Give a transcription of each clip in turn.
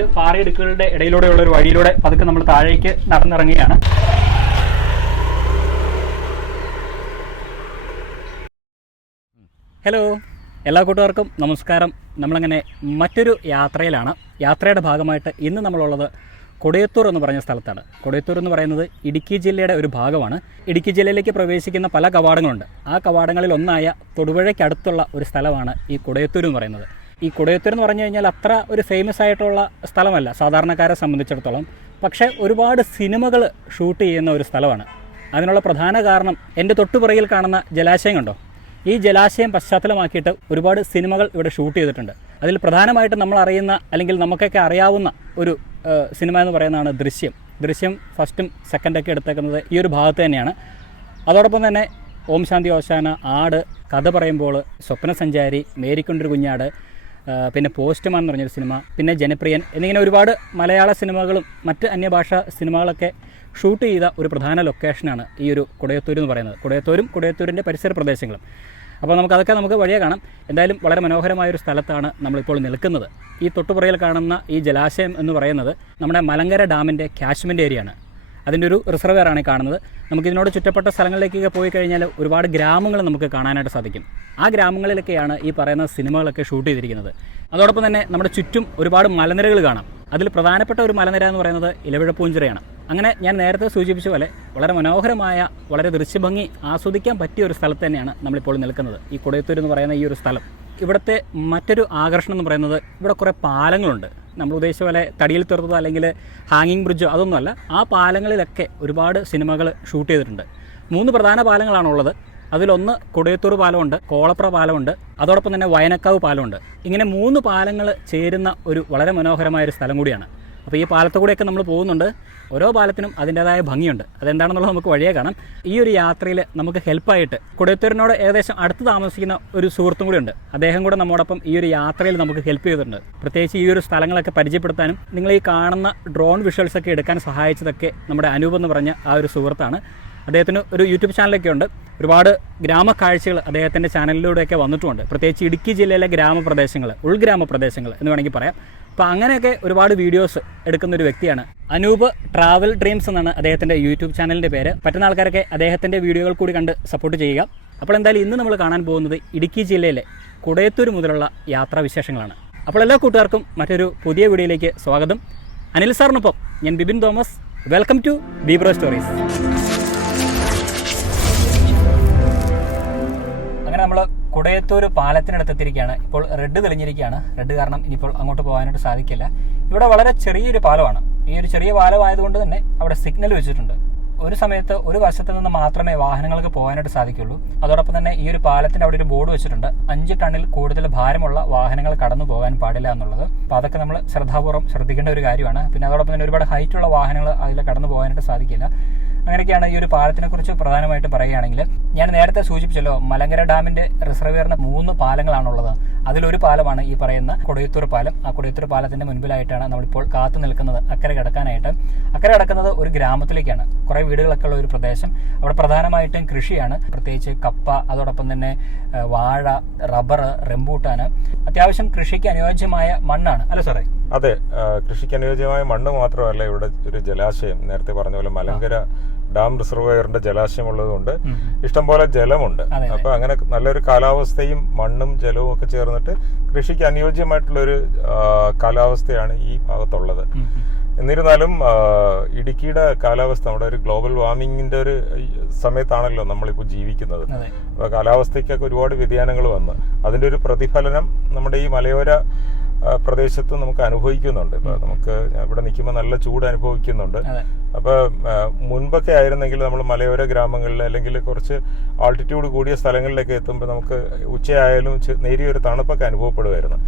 രണ്ട് പാറയിടുക്കുകളുടെ ഇടയിലൂടെയുള്ള ഒരു വഴിയിലൂടെ പതുക്കെ നമ്മൾ താഴേക്ക് നടന്നിറങ്ങുകയാണ്. ഹലോ എല്ലാ കൂട്ടുകാർക്കും നമസ്കാരം. നമ്മളങ്ങനെ മറ്റൊരു യാത്രയിലാണ്. യാത്രയുടെ ഭാഗമായിട്ട് ഇന്ന് നമ്മളുള്ളത് കൊടയത്തൂർ എന്ന് പറഞ്ഞ സ്ഥലത്താണ്. കൊടയത്തൂർ എന്ന് പറയുന്നത് ഇടുക്കി ജില്ലയുടെ ഒരു ഭാഗമാണ്. ഇടുക്കി ജില്ലയിലേക്ക് പ്രവേശിക്കുന്ന പല കവാടങ്ങളുണ്ട്. ആ കവാടങ്ങളിൽ ഒന്നായ തൊടുപുഴയ്ക്കടുത്തുള്ള ഒരു സ്ഥലമാണ് ഈ കൊടയത്തൂർ എന്ന് പറയുന്നത്. ഈ കൊടയത്തൂർ എന്ന് പറഞ്ഞു കഴിഞ്ഞാൽ അത്ര ഒരു ഫേമസ് ആയിട്ടുള്ള സ്ഥലമല്ല സാധാരണക്കാരെ സംബന്ധിച്ചിടത്തോളം. പക്ഷേ ഒരുപാട് സിനിമകൾ ഷൂട്ട് ചെയ്യുന്ന ഒരു സ്ഥലമാണ്. അതിനുള്ള പ്രധാന കാരണം എന്റെ തൊട്ടുപുറയിൽ കാണുന്ന ജലാശയം കണ്ടോ? ഈ ജലാശയം പശ്ചാത്തലമാക്കിയിട്ട് ഒരുപാട് സിനിമകൾ ഇവിടെ ഷൂട്ട് ചെയ്തിട്ടുണ്ട്. അതിൽ പ്രധാനമായിട്ടും നമ്മൾ അറിയുന്ന അല്ലെങ്കിൽ നമുക്കൊക്കെ അറിയാവുന്ന ഒരു സിനിമ എന്ന് പറയുന്നതാണ് ദൃശ്യം. ദൃശ്യം ഫസ്റ്റും സെക്കൻഡൊക്കെ എടുത്തേക്കുന്നത് ഈ ഒരു ഭാഗത്ത് തന്നെയാണ്. അതോടൊപ്പം തന്നെ ഓം ശാന്തി ഓശാന ആട് കഥ പറയുമ്പോൾ സ്വപ്നസഞ്ചാരി മേരിക്കൊണ്ടൊരു കുഞ്ഞാട് പിന്നെ പോസ്റ്റ്മാൻ എന്ന് പറഞ്ഞൊരു സിനിമ പിന്നെ ജനപ്രിയൻ എന്നിങ്ങനെ ഒരുപാട് മലയാള സിനിമകളും മറ്റ് അന്യഭാഷാ സിനിമകളൊക്കെ ഷൂട്ട് ചെയ്ത ഒരു പ്രധാന ലൊക്കേഷനാണ് ഈ ഒരു കുടയത്തൂർ എന്ന് പറയുന്നത്. കുടയത്തൂരും കുടയത്തൂരിന്റെ പരിസര പ്രദേശങ്ങളും. അപ്പോൾ നമുക്ക് അതൊക്കെ നമുക്ക് വഴിയെ കാണാം. എന്തായാലും വളരെ മനോഹരമായ ഒരു സ്ഥലത്താണ് നമ്മളിപ്പോൾ നിൽക്കുന്നത്. ഈ തൊട്ടുപുറയിൽ കാണുന്ന ഈ ജലാശയം എന്ന് പറയുന്നത് നമ്മുടെ മലങ്കര ഡാമിന്റെ കാശ്മീർ ഏരിയയാണ്. അതിന്റെ ഒരു റിസർവെയറാണ് കാണുന്നത്. നമുക്കിതിനോട് ചുറ്റപ്പെട്ട സ്ഥലങ്ങളിലേക്കൊക്കെ പോയി കഴിഞ്ഞാൽ ഒരുപാട് ഗ്രാമങ്ങൾ നമുക്ക് കാണാനായിട്ട് സാധിക്കും. ആ ഗ്രാമങ്ങളിലൊക്കെയാണ് ഈ പറയുന്ന സിനിമകളൊക്കെ ഷൂട്ട് ചെയ്തിരിക്കുന്നത്. അതോടൊപ്പം തന്നെ നമ്മുടെ ചുറ്റും ഒരുപാട് മലനിരകൾ കാണാം. അതിൽ പ്രധാനപ്പെട്ട ഒരു മലനിര എന്ന് പറയുന്നത് ഇലവിഴപ്പൂഞ്ചിറയാണ്. അങ്ങനെ ഞാൻ നേരത്തെ സൂചിപ്പിച്ച പോലെ വളരെ മനോഹരമായ വളരെ ദൃശ്യഭംഗി ആസ്വദിക്കാൻ പറ്റിയ ഒരു സ്ഥലത്ത് തന്നെയാണ് നമ്മളിപ്പോൾ നിൽക്കുന്നത്. ഈ കൊടയത്തൂർ എന്ന് പറയുന്ന ഈ ഒരു സ്ഥലം. ഇവിടുത്തെ മറ്റൊരു ആകർഷണം എന്ന് പറയുന്നത് ഇവിടെ കുറേ പാലങ്ങളുണ്ട്. നമ്മൾ ഉദ്ദേശിച്ച പോലെ തടിയിൽ തീർത്തതോ അല്ലെങ്കിൽ ഹാങ്ങിങ് ബ്രിഡ്ജോ അതൊന്നുമല്ല ആ പാലങ്ങളിലൊക്കെ ഒരുപാട് സിനിമകൾ ഷൂട്ട് ചെയ്തിട്ടുണ്ട്. മൂന്ന് പ്രധാന പാലങ്ങളാണുള്ളത്. അതിലൊന്ന് കൊടയത്തൂർ പാലമുണ്ട് കോളപ്ര പാലമുണ്ട് അതോടൊപ്പം തന്നെ വയനക്കാവ് പാലമുണ്ട്. ഇങ്ങനെ മൂന്ന് പാലങ്ങൾ ചേരുന്ന ഒരു വളരെ മനോഹരമായ ഒരു സ്ഥലം കൂടിയാണ്. അപ്പോൾ ഈ പാലത്തു കൂടെയൊക്കെ നമ്മൾ പോകുന്നുണ്ട്. ഓരോ പാലത്തിനും അതിന്റെതായ ഭംഗിയുണ്ട്. അതെന്താണെന്നുള്ളത് നമുക്ക് വഴിയേ കാണാം. ഈ ഒരു യാത്രയിൽ നമുക്ക് ഹെൽപ്പായിട്ട് കൊടുത്തൂരിനോട് ഏകദേശം അടുത്ത് താമസിക്കുന്ന ഒരു സുഹൃത്തും കൂടി ഉണ്ട്. അദ്ദേഹം കൂടെ നമ്മോടൊപ്പം ഈ ഒരു യാത്രയിൽ നമുക്ക് ഹെൽപ്പ് ചെയ്തിട്ടുണ്ട്. പ്രത്യേകിച്ച് ഈ ഒരു സ്ഥലങ്ങളൊക്കെ പരിചയപ്പെടുത്താനും നിങ്ങൾ ഈ കാണുന്ന ഡ്രോൺ വിഷ്വൽസ് ഒക്കെ എടുക്കാൻ സഹായിച്ചതൊക്കെ നമ്മുടെ അനൂപ് എന്ന് പറഞ്ഞ ആ ഒരു സുഹൃത്താണ്. അദ്ദേഹത്തിന് ഒരു യൂട്യൂബ് ചാനലൊക്കെ ഉണ്ട്. ഒരുപാട് ഗ്രാമക്കാഴ്ചകൾ അദ്ദേഹത്തിന്റെ ചാനലിലൂടെയൊക്കെ വന്നിട്ടുമുണ്ട്. പ്രത്യേകിച്ച് ഇടുക്കി ജില്ലയിലെ ഗ്രാമപ്രദേശങ്ങൾ ഉൾഗ്രാമപ്രദേശങ്ങൾ എന്ന് വേണമെങ്കിൽ പറയാം. അപ്പോൾ അങ്ങനെയൊക്കെ ഒരുപാട് വീഡിയോസ് എടുക്കുന്ന ഒരു വ്യക്തിയാണ്. അനൂപ് ട്രാവൽ ഡ്രീംസ് എന്നാണ് അദ്ദേഹത്തിന്റെ യൂട്യൂബ് ചാനലിന്റെ പേര്. പറ്റുന്ന ആൾക്കാരൊക്കെ അദ്ദേഹത്തിന്റെ വീഡിയോകൾ കൂടി കണ്ട് സപ്പോർട്ട് ചെയ്യുക. അപ്പോൾ എന്തായാലും ഇന്ന് നമ്മൾ കാണാൻ പോകുന്നത് ഇടുക്കി ജില്ലയിലെ കുടയത്തൂർ മുതലുള്ള യാത്രാവിശേഷങ്ങളാണ് അപ്പോൾ എല്ലാ കൂട്ടുകാർക്കും മറ്റൊരു പുതിയ വീഡിയോയിലേക്ക് സ്വാഗതം. അനിൽ സാറിനൊപ്പം ഞാൻ Bibin Thomas. Welcome to beebro stories അങ്ങനെ നമ്മൾ കുടയത്തൂർ പാലത്തിനടുത്തെത്തിയിരിക്കുകയാണ്. ഇപ്പോൾ റെഡ് തെളിഞ്ഞിരിക്കുകയാണ്. റെഡ് കാരണം ഇനിയിപ്പോൾ അങ്ങോട്ട് പോകാനായിട്ട് സാധിക്കില്ല. ഇവിടെ വളരെ ചെറിയൊരു പാലമാണ്. ഈ ഒരു ചെറിയ പാലമായതുകൊണ്ട് തന്നെ അവിടെ സിഗ്നൽ വെച്ചിട്ടുണ്ട്. ഒരു സമയത്ത് ഒരു വശത്ത് നിന്ന് മാത്രമേ വാഹനങ്ങൾക്ക് പോകാനായിട്ട് സാധിക്കുള്ളൂ. അതോടൊപ്പം തന്നെ ഈ ഒരു പാലത്തിന്റെ അവിടെ ഒരു ബോർഡ് വെച്ചിട്ടുണ്ട്. അഞ്ച് ടണ്ണിൽ കൂടുതൽ ഭാരമുള്ള വാഹനങ്ങൾ കടന്നു പോകാൻ പാടില്ല എന്നുള്ളത്. അപ്പോൾ അതൊക്കെ നമ്മൾ ശ്രദ്ധാപൂർവം ശ്രദ്ധിക്കേണ്ട ഒരു കാര്യമാണ്. പിന്നെ അതോടൊപ്പം തന്നെ ഒരുപാട് ഹൈറ്റുള്ള വാഹനങ്ങൾ അതിൽ കടന്നു പോകാനായിട്ട് സാധിക്കില്ല. അങ്ങനെയൊക്കെയാണ് ഈ ഒരു പാലത്തിനെ കുറിച്ച് പ്രധാനമായിട്ട് പറയുകയാണെങ്കിൽ. ഞാൻ നേരത്തെ സൂചിപ്പിച്ചല്ലോ മലങ്കര ഡാമിന്റെ റിസർവേറിന് മൂന്ന് പാലങ്ങളാണുള്ളത്. അതിലൊരു പാലമാണ് ഈ പറയുന്ന കൊടയത്തൂർ പാലം. ആ കൊടയത്തൂർ പാലത്തിന്റെ മുൻപിലായിട്ടാണ് നമ്മളിപ്പോൾ കാത്തു നിൽക്കുന്നത്. അക്കരെ കിടക്കാനായിട്ട്. അക്കരെ കിടക്കുന്നത് ഒരു ഗ്രാമത്തിലേക്കാണ്. കുറേ വീടുകളൊക്കെ ഉള്ള ഒരു പ്രദേശം. അവിടെ പ്രധാനമായിട്ടും കൃഷിയാണ്. പ്രത്യേകിച്ച് കപ്പ അതോടൊപ്പം തന്നെ വാഴ റബ്ബർ റെമ്പൂട്ടാന് അത്യാവശ്യം കൃഷിക്ക് അനുയോജ്യമായ മണ്ണാണ്. അല്ല സാറേ? അതെ കൃഷിക്ക് അനുയോജ്യമായ മണ്ണ് മാത്രമല്ല ഇവിടെ ഒരു ജലാശയം. നേരത്തെ പറഞ്ഞ പോലെ മലങ്കര ഡാം റിസർവയറിന്റെ ജലാശയം ഉള്ളതുകൊണ്ട് ഉം. ഇഷ്ടംപോലെ ജലമുണ്ട്. അപ്പൊ അങ്ങനെ നല്ലൊരു കാലാവസ്ഥയും മണ്ണും ജലവും ഒക്കെ ചേർന്നിട്ട് കൃഷിക്ക് അനുയോജ്യമായിട്ടുള്ളൊരു കാലാവസ്ഥയാണ് ഈ ഭാഗത്തുള്ളത്. എന്നിരുന്നാലും ഇടുക്കിയുടെ കാലാവസ്ഥ നമ്മുടെ ഒരു ഗ്ലോബൽ വാർമിങ്ങിന്റെ ഒരു സമയത്താണല്ലോ നമ്മളിപ്പോൾ ജീവിക്കുന്നത് അപ്പൊ അപ്പോൾ കാലാവസ്ഥയ്ക്കൊക്കെ ഒരുപാട് വ്യതിയാനങ്ങൾ വന്ന് അതിന്റെ ഒരു പ്രതിഫലനം നമ്മുടെ ഈ മലയോര പ്രദേശത്ത് നമുക്ക് അനുഭവിക്കുന്നുണ്ട്. ഇപ്പൊ നമുക്ക് ഇവിടെ നിൽക്കുമ്പോൾ നല്ല ചൂട് അനുഭവിക്കുന്നുണ്ട്. അപ്പൊ മുൻപൊക്കെ ആയിരുന്നെങ്കിൽ നമ്മൾ മലയോര ഗ്രാമങ്ങളിൽ അല്ലെങ്കിൽ കുറച്ച് ആൾട്ടിറ്റ്യൂഡ് കൂടിയ സ്ഥലങ്ങളിലൊക്കെ എത്തുമ്പോൾ നമുക്ക് ഉച്ചയായാലും നേരിയ നേരിയൊരു തണുപ്പൊക്കെ അനുഭവപ്പെടുമായിരുന്നു.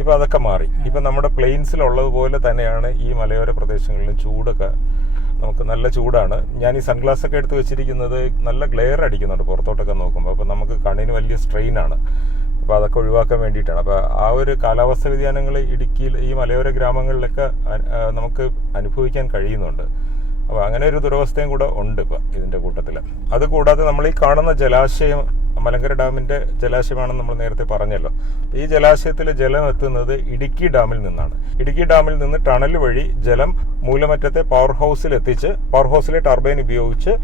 ഇപ്പൊ അതൊക്കെ മാറി. ഇപ്പൊ നമ്മുടെ പ്ലെയിൻസിലുള്ളതുപോലെ തന്നെയാണ് ഈ മലയോര പ്രദേശങ്ങളിലും ചൂടൊക്കെ നമുക്ക് നല്ല ചൂടാണ്. ഞാൻ ഈ സൺഗ്ലാസ് ഒക്കെ എടുത്ത് വെച്ചിരിക്കുന്നത് നല്ല ഗ്ലെയർ അടിക്കുന്നുണ്ട് പുറത്തോട്ടൊക്കെ നോക്കുമ്പോൾ. അപ്പൊ നമുക്ക് കണ്ണിന് വലിയ സ്ട്രെയിൻ ആണ്. അപ്പൊ അതൊക്കെ ഒഴിവാക്കാൻ വേണ്ടിയിട്ടാണ്. അപ്പൊ ആ ഒരു കാലാവസ്ഥ വ്യതിയാനങ്ങൾ ഇടുക്കിയിൽ ഈ മലയോര ഗ്രാമങ്ങളിലൊക്കെ നമുക്ക് അനുഭവിക്കാൻ കഴിയുന്നുണ്ട്. അപ്പൊ അങ്ങനെ ഒരു ദുരവസ്ഥയും കൂടെ ഉണ്ട് ഇപ്പൊ ഇതിന്റെ കൂട്ടത്തിൽ അത് കൂടാതെ നമ്മൾ ഈ കാണുന്ന ജലാശയം മലങ്കര ഡാമിന്റെ ജലാശയമാണെന്ന് നമ്മൾ നേരത്തെ പറഞ്ഞല്ലോ. ഈ ജലാശയത്തിലെ ജലം എത്തുന്നത് ഇടുക്കി ഡാമിൽ നിന്നാണ്. ഇടുക്കി ഡാമിൽ നിന്ന് ടണൽ വഴി ജലം മൂലമറ്റത്തെ പവർ ഹൗസിൽ എത്തിച്ച് പവർ ഹൗസിലെ ടർബൈൻ ഉപയോഗിച്ച്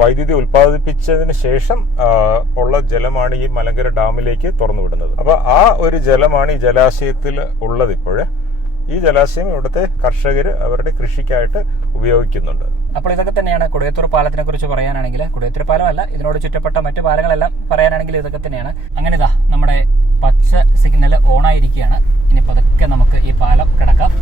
വൈദ്യുതി ഉൽപ്പാദിപ്പിച്ചതിന് ശേഷം ഉള്ള ജലമാണ് ഈ മലങ്കര ഡാമിലേക്ക് തുറന്നു വിടുന്നത് അപ്പൊ ആ ഒരു ജലമാണ് ഈ ജലാശയത്തിൽ ഉള്ളത് ഇപ്പോഴ്. ഈ ജലാശയം ഇവിടുത്തെ കർഷകർ അവരുടെ കൃഷിക്കായിട്ട് ഉപയോഗിക്കുന്നുണ്ട്. അപ്പോൾ ഇതൊക്കെ തന്നെയാണ് കുടയത്തൂർ പാലത്തിനെ കുറിച്ച് പറയാനാണെങ്കിൽ. കുടയത്തൂർ പാലമല്ല ഇതിനോട് ചുറ്റപ്പെട്ട മറ്റു പാലങ്ങളെല്ലാം പറയാനാണെങ്കിൽ ഇതൊക്കെ തന്നെയാണ്. അങ്ങനെ ഇതാ നമ്മുടെ പച്ച സിഗ്നൽ ഓണായിരിക്കുകയാണ് ഇനി പതുക്കെ നമുക്ക് ഈ പാലം കിടക്കാം.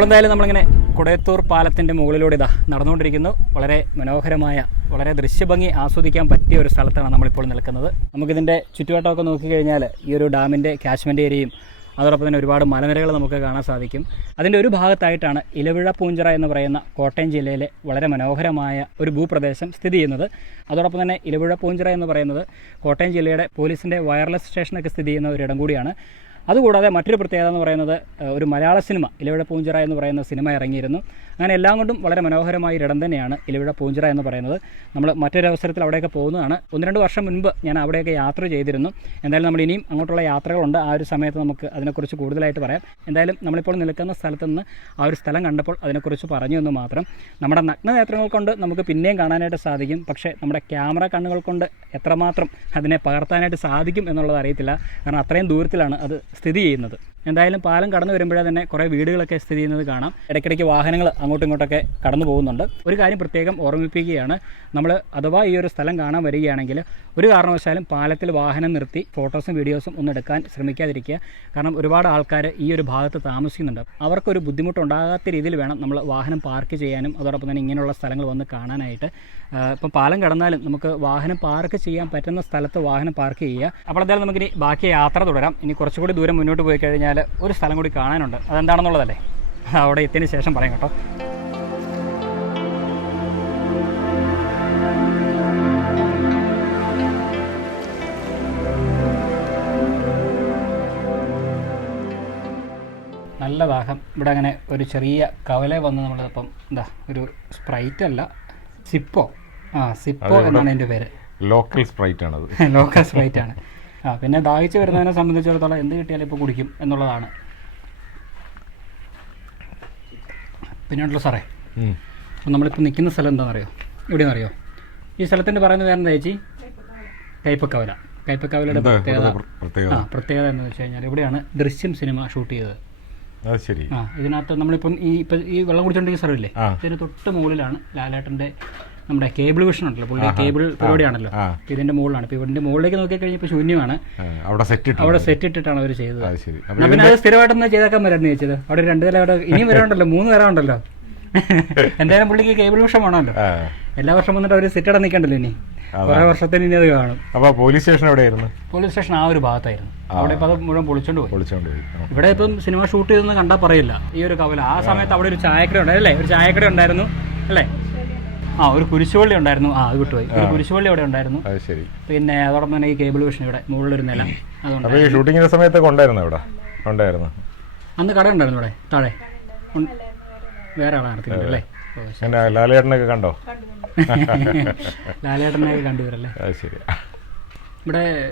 അപ്പോൾ എന്തായാലും നമ്മളിങ്ങനെ കുടയത്തൂർ പാലത്തിന്റെ മുകളിലൂടെ ഇതാ നടന്നുകൊണ്ടിരിക്കുന്നു. വളരെ മനോഹരമായ വളരെ ദൃശ്യഭംഗി ആസ്വദിക്കാൻ പറ്റിയ ഒരു സ്ഥലത്താണ് നമ്മളിപ്പോൾ നിൽക്കുന്നത്. നമുക്കിതിന്റെ ചുറ്റുവട്ടമൊക്കെ നോക്കിക്കഴിഞ്ഞാൽ ഈ ഒരു ഡാമിന്റെ കാച്ച്മെന്റ് ഏരിയയും അതോടൊപ്പം തന്നെ ഒരുപാട് മലനിരകൾ നമുക്ക് കാണാൻ സാധിക്കും. അതിന്റെ ഒരു ഭാഗത്തായിട്ടാണ് ഇലവിഴ പൂഞ്ചിറ എന്ന് പറയുന്ന കോട്ടയം ജില്ലയിലെ വളരെ മനോഹരമായ ഒരു ഭൂപ്രദേശം സ്ഥിതി ചെയ്യുന്നത്. അതോടൊപ്പം തന്നെ ഇലവിഴ പൂഞ്ചിറ എന്ന് പറയുന്നത് കോട്ടയം ജില്ലയുടെ പോലീസിന്റെ വയർലെസ് സ്റ്റേഷനൊക്കെ സ്ഥിതി ചെയ്യുന്ന ഒരു ഇടം കൂടിയാണ്. അതുകൂടാതെ മറ്റൊരു പ്രത്യേകത എന്ന് പറയുന്നത് ഒരു മലയാള സിനിമ ഇലവിഴ പൂഞ്ചിറ എന്ന് പറയുന്ന സിനിമ ഇറങ്ങിയിരുന്നു. അങ്ങനെ എല്ലാം കൊണ്ടും വളരെ മനോഹരമായ ഇടം തന്നെയാണ് ഇലവിഴ പൂഞ്ചിറ എന്ന് പറയുന്നത്. നമ്മൾ മറ്റൊരു അവസരത്തിൽ അവിടെയൊക്കെ പോകുന്നതാണ്. ഒന്ന് രണ്ട് വർഷം മുൻപ് ഞാൻ അവിടെയൊക്കെ യാത്ര ചെയ്തിരുന്നു. എന്തായാലും നമ്മൾ ഇനിയും അങ്ങോട്ടുള്ള യാത്രകളുണ്ട്. ആ ഒരു സമയത്ത് നമുക്ക് അതിനെക്കുറിച്ച് കൂടുതലായിട്ട് പറയാം. എന്തായാലും നമ്മളിപ്പോൾ നിൽക്കുന്ന സ്ഥലത്ത് നിന്ന് ആ ഒരു സ്ഥലം കണ്ടപ്പോൾ അതിനെക്കുറിച്ച് പറഞ്ഞു എന്ന് മാത്രം. നമ്മുടെ നഗ്നനേത്രങ്ങൾ കൊണ്ട് നമുക്ക് പിന്നെയും കാണാനായിട്ട് സാധിക്കും. പക്ഷേ നമ്മുടെ ക്യാമറ കണ്ണുകൾ കൊണ്ട് എത്രമാത്രം അതിനെ പകർത്താനായിട്ട് സാധിക്കും എന്നുള്ളത് അറിയത്തില്ല. കാരണം അത്രയും ദൂരത്തിലാണ് അത് സ്ഥിതി ചെയ്യുന്നത്. എന്തായാലും പാലം കടന്നു വരുമ്പോഴേ തന്നെ കുറേ വീടുകളൊക്കെ സ്ഥിതി ചെയ്യുന്നത് കാണാം. ഇടയ്ക്കിടയ്ക്ക് വാഹനങ്ങൾ അങ്ങോട്ടും ഇങ്ങോട്ടൊക്കെ കടന്നു പോകുന്നുണ്ട്. ഒരു കാര്യം പ്രത്യേകം ഓർമ്മിപ്പിക്കുകയാണ്. നമ്മൾ അഥവാ ഈ ഒരു സ്ഥലം കാണാൻ വരികയാണെങ്കിൽ ഒരു കാരണവശാലും പാലത്തിൽ വാഹനം നിർത്തി ഫോട്ടോസും വീഡിയോസും ഒന്നും എടുക്കാൻ ശ്രമിക്കാതിരിക്കുക. കാരണം ഒരുപാട് ആൾക്കാർ ഈ ഒരു ഭാഗത്ത് താമസിക്കുന്നുണ്ട്. അവർക്കൊരു ബുദ്ധിമുട്ടുണ്ടാകാത്ത രീതിയിൽ വേണം നമ്മൾ വാഹനം പാർക്ക് ചെയ്യാനും അതോടൊപ്പം തന്നെ ഇങ്ങനെയുള്ള സ്ഥലങ്ങൾ വന്ന് കാണാനായിട്ട്. ഇപ്പം പാലം കടന്നാലും നമുക്ക് വാഹനം പാർക്ക് ചെയ്യാൻ പറ്റുന്ന സ്ഥലത്ത് വാഹനം പാർക്ക് ചെയ്യുക. അപ്പോൾ എന്തായാലും നമുക്കിനി ബാക്കി യാത്ര തുടരാം. ഇനി കുറച്ചുകൂടി ദൂരം മുന്നോട്ട് പോയി കഴിഞ്ഞാൽ ഒരു സ്ഥലം കൂടി കാണാനുണ്ട്. അതെന്താണെന്നുള്ളതല്ലേ? അവിടെ എത്തിയതിന് ശേഷം പറയാം കേട്ടോ. നല്ല ദാഹം. ഇവിടെ അങ്ങനെ ഒരു ചെറിയ കവല വന്ന് നമ്മളിപ്പം എന്താ ഒരു സ്പ്രൈറ്റ് അല്ല സിപ്പോ. ആ സിപ്പോ എന്നാണ് എന്റെ പേര്. ലോക്കൽ സ്പ്രൈറ്റ് ആണ് ലോക്കൽ സ്പ്രൈറ്റ് ആണ്. ആ പിന്നെ ദാഹിച്ച് വരുന്നതിനെ സംബന്ധിച്ചിടത്തോളം എന്ത് കിട്ടിയാലും ഇപ്പോൾ കുടിക്കും എന്നുള്ളതാണ്. പിന്നെ ഉണ്ടല്ലോ സാറേ. അപ്പം നമ്മളിപ്പോൾ നിൽക്കുന്ന സ്ഥലം എന്താണെന്നറിയോ? എവിടെയെന്നറിയോ ഈ സ്ഥലത്തിന്റെ പറയുന്നത് വേറെ എന്താ ചേച്ചി? കൈപ്പക്കവല. കൈപ്പക്കവലയുടെ പ്രത്യേകത? ആ പ്രത്യേകത എന്ന് വെച്ച് കഴിഞ്ഞാൽ ഇവിടെയാണ് ദൃശ്യം സിനിമ ഷൂട്ട് ചെയ്തത്. ശരി. ആ ഇതിനകത്ത് നമ്മളിപ്പം ഈ ഇപ്പം ഈ വെള്ളം കുടിച്ചോണ്ടിരിക്കുന്ന സ്ഥലമില്ലേ. ഇതിന് തൊട്ട് മുകളിലാണ് ലാലേട്ടന്റെ നമ്മുടെ കേബിൾ വിഷൻ ഉണ്ടല്ലോ പുള്ളിയുടെ കേബിൾ പരിപാടിയാണല്ലോ. ഇതിന്റെ മുകളിലാണ്. ഇപ്പൊ ഇതിന്റെ മുകളിലേക്ക് നോക്കി കഴിഞ്ഞപ്പോൾ ശൂന്യമാണ്. അവിടെ സെറ്റ് അവിടെ സെറ്റ് ഇട്ടിട്ടാണ് അവർ ചെയ്തത്. പിന്നെ അത് സ്ഥിരമായിട്ടൊന്ന് ചെയ്തേക്കാൻ വരാന്ന് ചോദിച്ചത് അവിടെ രണ്ട് നില അവിടെ ഇനിയും വരാനുണ്ടല്ലോ മൂന്ന് വരാനുണ്ടല്ലോ എന്തായാലും പുള്ളിക്ക് കേബിൾ വിഷം വേണമല്ലോ. എല്ലാ വർഷം വന്നിട്ട് അവർ സെറ്റ് ഇടാൻ നിൽക്കണ്ടല്ലോ ഇനി. കുറെ വർഷത്തിന് ഇനി അത് കാണും. അപ്പൊ പോലീസ് സ്റ്റേഷൻ എവിടെയായിരുന്നു? പോലീസ് സ്റ്റേഷൻ ആ ഒരു ഭാഗത്തായിരുന്നു. അവിടെ ഇപ്പൊ അത് മുഴുവൻ പൊളിച്ചോണ്ട് പോയി. പൊളിച്ചോണ്ട് പോയി. ഇവിടെ ഇപ്പം സിനിമ ഷൂട്ട് ചെയ്തെന്ന് കണ്ടാൽ പറയില്ല. ഈ ഒരു കവല. ആ സമയത്ത് അവിടെ ഒരു ചായക്കട ഉണ്ടായിരുന്നു അല്ലേ? ഒരു ചായക്കട ഉണ്ടായിരുന്നു അല്ലേ? ആ ഒരു കുരിശുപള്ളി ഉണ്ടായിരുന്നു. ആ അത് വിട്ടുപോയി. ഒരു കുരിശുപള്ളി അവിടെ ഉണ്ടായിരുന്നു. അത് ശരി. പിന്നെ അതോടൊപ്പം തന്നെ ഈ കേബിൾ വിഷൻ ഇവിടെ മുകളിലൊരു നില അതുകൊണ്ട് അപ്പൊ ഈ ഷൂട്ടിങ്ങിന്റെ സമയത്തൊക്കെ ഉണ്ടായിരുന്നു ഇവിടെ? ഉണ്ടായിരുന്നു. അന്ന് കട ഉണ്ടായിരുന്നു ഇവിടെ താഴെ. ഉൺ- വേറെ ആളാണ് നടത്തിയിട്ടുണ്ട് അല്ലേ? ഓ ശരി. അങ്ങനെ ലാലേട്ടനൊക്കെ കണ്ടോ? ലാലേട്ടനൊക്കെ കണ്ടുവരല്ലേ അത് ശരി. ഇവിടെ ഏഹ്,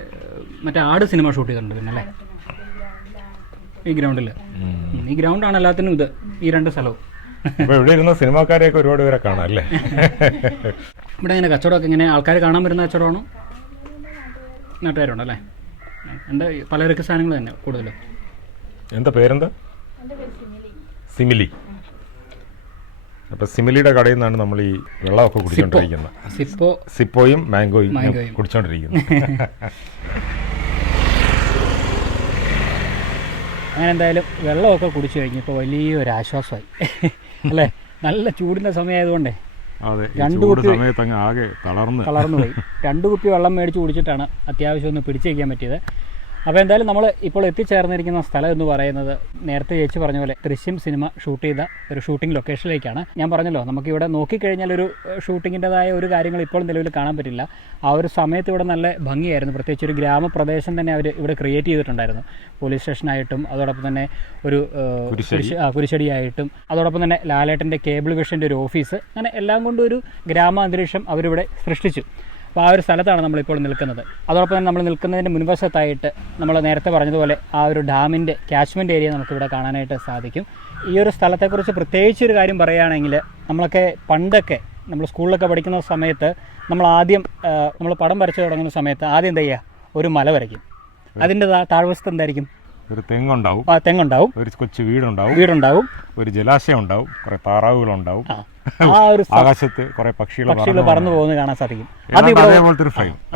മറ്റേ ആട് സിനിമ ഷൂട്ട് ചെയ്തിട്ടുണ്ട് പിന്നെ അല്ലേ? ഈ ഗ്രൗണ്ടിൽ ഉം. ഈ ഗ്രൗണ്ടാണ് എല്ലാത്തിനും ഇത് ഈ രണ്ട് സ്ഥലവും. അപ്പൊ ഇവിടെ ഇരുന്ന സിനിമാക്കാരെയൊക്കെ ഒരുപാട് പേരെ കാണാം അല്ലേ? ഇവിടെ ഇങ്ങനെ കച്ചവടമൊക്കെ ഇങ്ങനെ ആൾക്കാർ കാണാൻ വരുന്ന കച്ചവടമാണോ? നാട്ടുകാരുണ്ടല്ലേ എന്റെ പലചരക്ക് സാധനങ്ങൾ തന്നെ കൂടുതലും? എന്താ പേരെന്താ? സിമിലി. അപ്പൊ സിമിലിയുടെ കടയിൽ നിന്നാണ് നമ്മൾ ഈ വെള്ളമൊക്കെ കുടിച്ചോണ്ടിരിക്കുന്നത്. സിപ്പോ. സിപ്പോയും മാംഗോയും മാംഗോയും. കുടിച്ചോണ്ടിരിക്കുന്നത് അങ്ങനെ എന്തായാലും വെള്ളമൊക്കെ കുടിച്ചു കഴിഞ്ഞപ്പോൾ വലിയൊരു ആശ്വാസമായി. അല്ലേ? നല്ല ചൂടിന്റെ സമയമായതുകൊണ്ടേ രണ്ട് കുപ്പി- സമയത്ത് ആകെ തളർന്ന്. പോയി. രണ്ട് കുപ്പി വെള്ളം മേടിച്ച് കുടിച്ചിട്ടാണ് അത്യാവശ്യം ഒന്ന് പിടിച്ചു വയ്ക്കാൻ പറ്റിയത്. അപ്പോൾ എന്തായാലും നമ്മൾ ഇപ്പോൾ എത്തിച്ചേർന്നിരിക്കുന്ന സ്ഥലം എന്ന് പറയുന്നത് നേരത്തെ ചേച്ചി പറഞ്ഞ പോലെ ദൃശ്യം സിനിമ ഷൂട്ട് ചെയ്ത ഒരു ഷൂട്ടിംഗ് ലൊക്കേഷനിലേക്കാണ്. ഞാൻ പറഞ്ഞല്ലോ നമുക്കിവിടെ നോക്കിക്കഴിഞ്ഞാൽ ഒരു ഷൂട്ടിങ്ങിന്റെതായ ഒരു കാര്യങ്ങൾ ഇപ്പോൾ നിലവിൽ കാണാൻ പറ്റില്ല. ആ ഒരു സമയത്ത് ഇവിടെ നല്ല ഭംഗിയായിരുന്നു. പ്രത്യേകിച്ച് ഒരു ഗ്രാമപ്രദേശം തന്നെ അവർ ഇവിടെ ക്രിയേറ്റ് ചെയ്തിട്ടുണ്ടായിരുന്നു. പോലീസ് സ്റ്റേഷനായിട്ടും അതോടൊപ്പം തന്നെ ഒരു കുരിശടിയായിട്ടും അതോടൊപ്പം തന്നെ ലാലേട്ടന്റെ കേബിൾ വിഷന്റെ ഒരു ഓഫീസ് അങ്ങനെ എല്ലാം കൊണ്ടും ഒരു ഗ്രാമാന്തരീക്ഷം അവരിവിടെ സൃഷ്ടിച്ചു. അപ്പോൾ ആ ഒരു സ്ഥലത്താണ് നമ്മളിപ്പോൾ നിൽക്കുന്നത്. അതോടൊപ്പം തന്നെ നമ്മൾ നിൽക്കുന്നതിന്റെ മുൻവശത്തായിട്ട് നമ്മൾ നേരത്തെ പറഞ്ഞതുപോലെ ആ ഒരു ഡാമിന്റെ ക്യാച്ച്മെന്റ് ഏരിയ നമുക്കിവിടെ കാണാനായിട്ട് സാധിക്കും. ഈ ഒരു സ്ഥലത്തെക്കുറിച്ച് പ്രത്യേകിച്ച് ഒരു കാര്യം പറയുകയാണെങ്കിൽ നമ്മളൊക്കെ പണ്ടൊക്കെ നമ്മൾ സ്കൂളിലൊക്കെ പഠിക്കുന്ന സമയത്ത് നമ്മൾ ആദ്യം നമ്മൾ പടം വരച്ചു തുടങ്ങുന്ന സമയത്ത് ആദ്യം എന്താ ചെയ്യുക? ഒരു മല വരയ്ക്കും. അതിന്റെ താഴ്വസ്ഥ താഴ്വശത്ത് എന്തായിരിക്കും? ഒരു തെങ്ങുണ്ടാവും. ആ തെങ്ങുണ്ടാവും. ഒരു കൊച്ചു വീടുണ്ടാവും. വീടുണ്ടാവും. ഒരു ജലാശയം ഉണ്ടാവും. കുറെ താറാവുകളുണ്ടാവും. ആകാശത്ത് കുറെ പക്ഷികൾ പക്ഷികൾ പറന്നു പോകുന്നത് കാണാൻ സാധിക്കും. അത്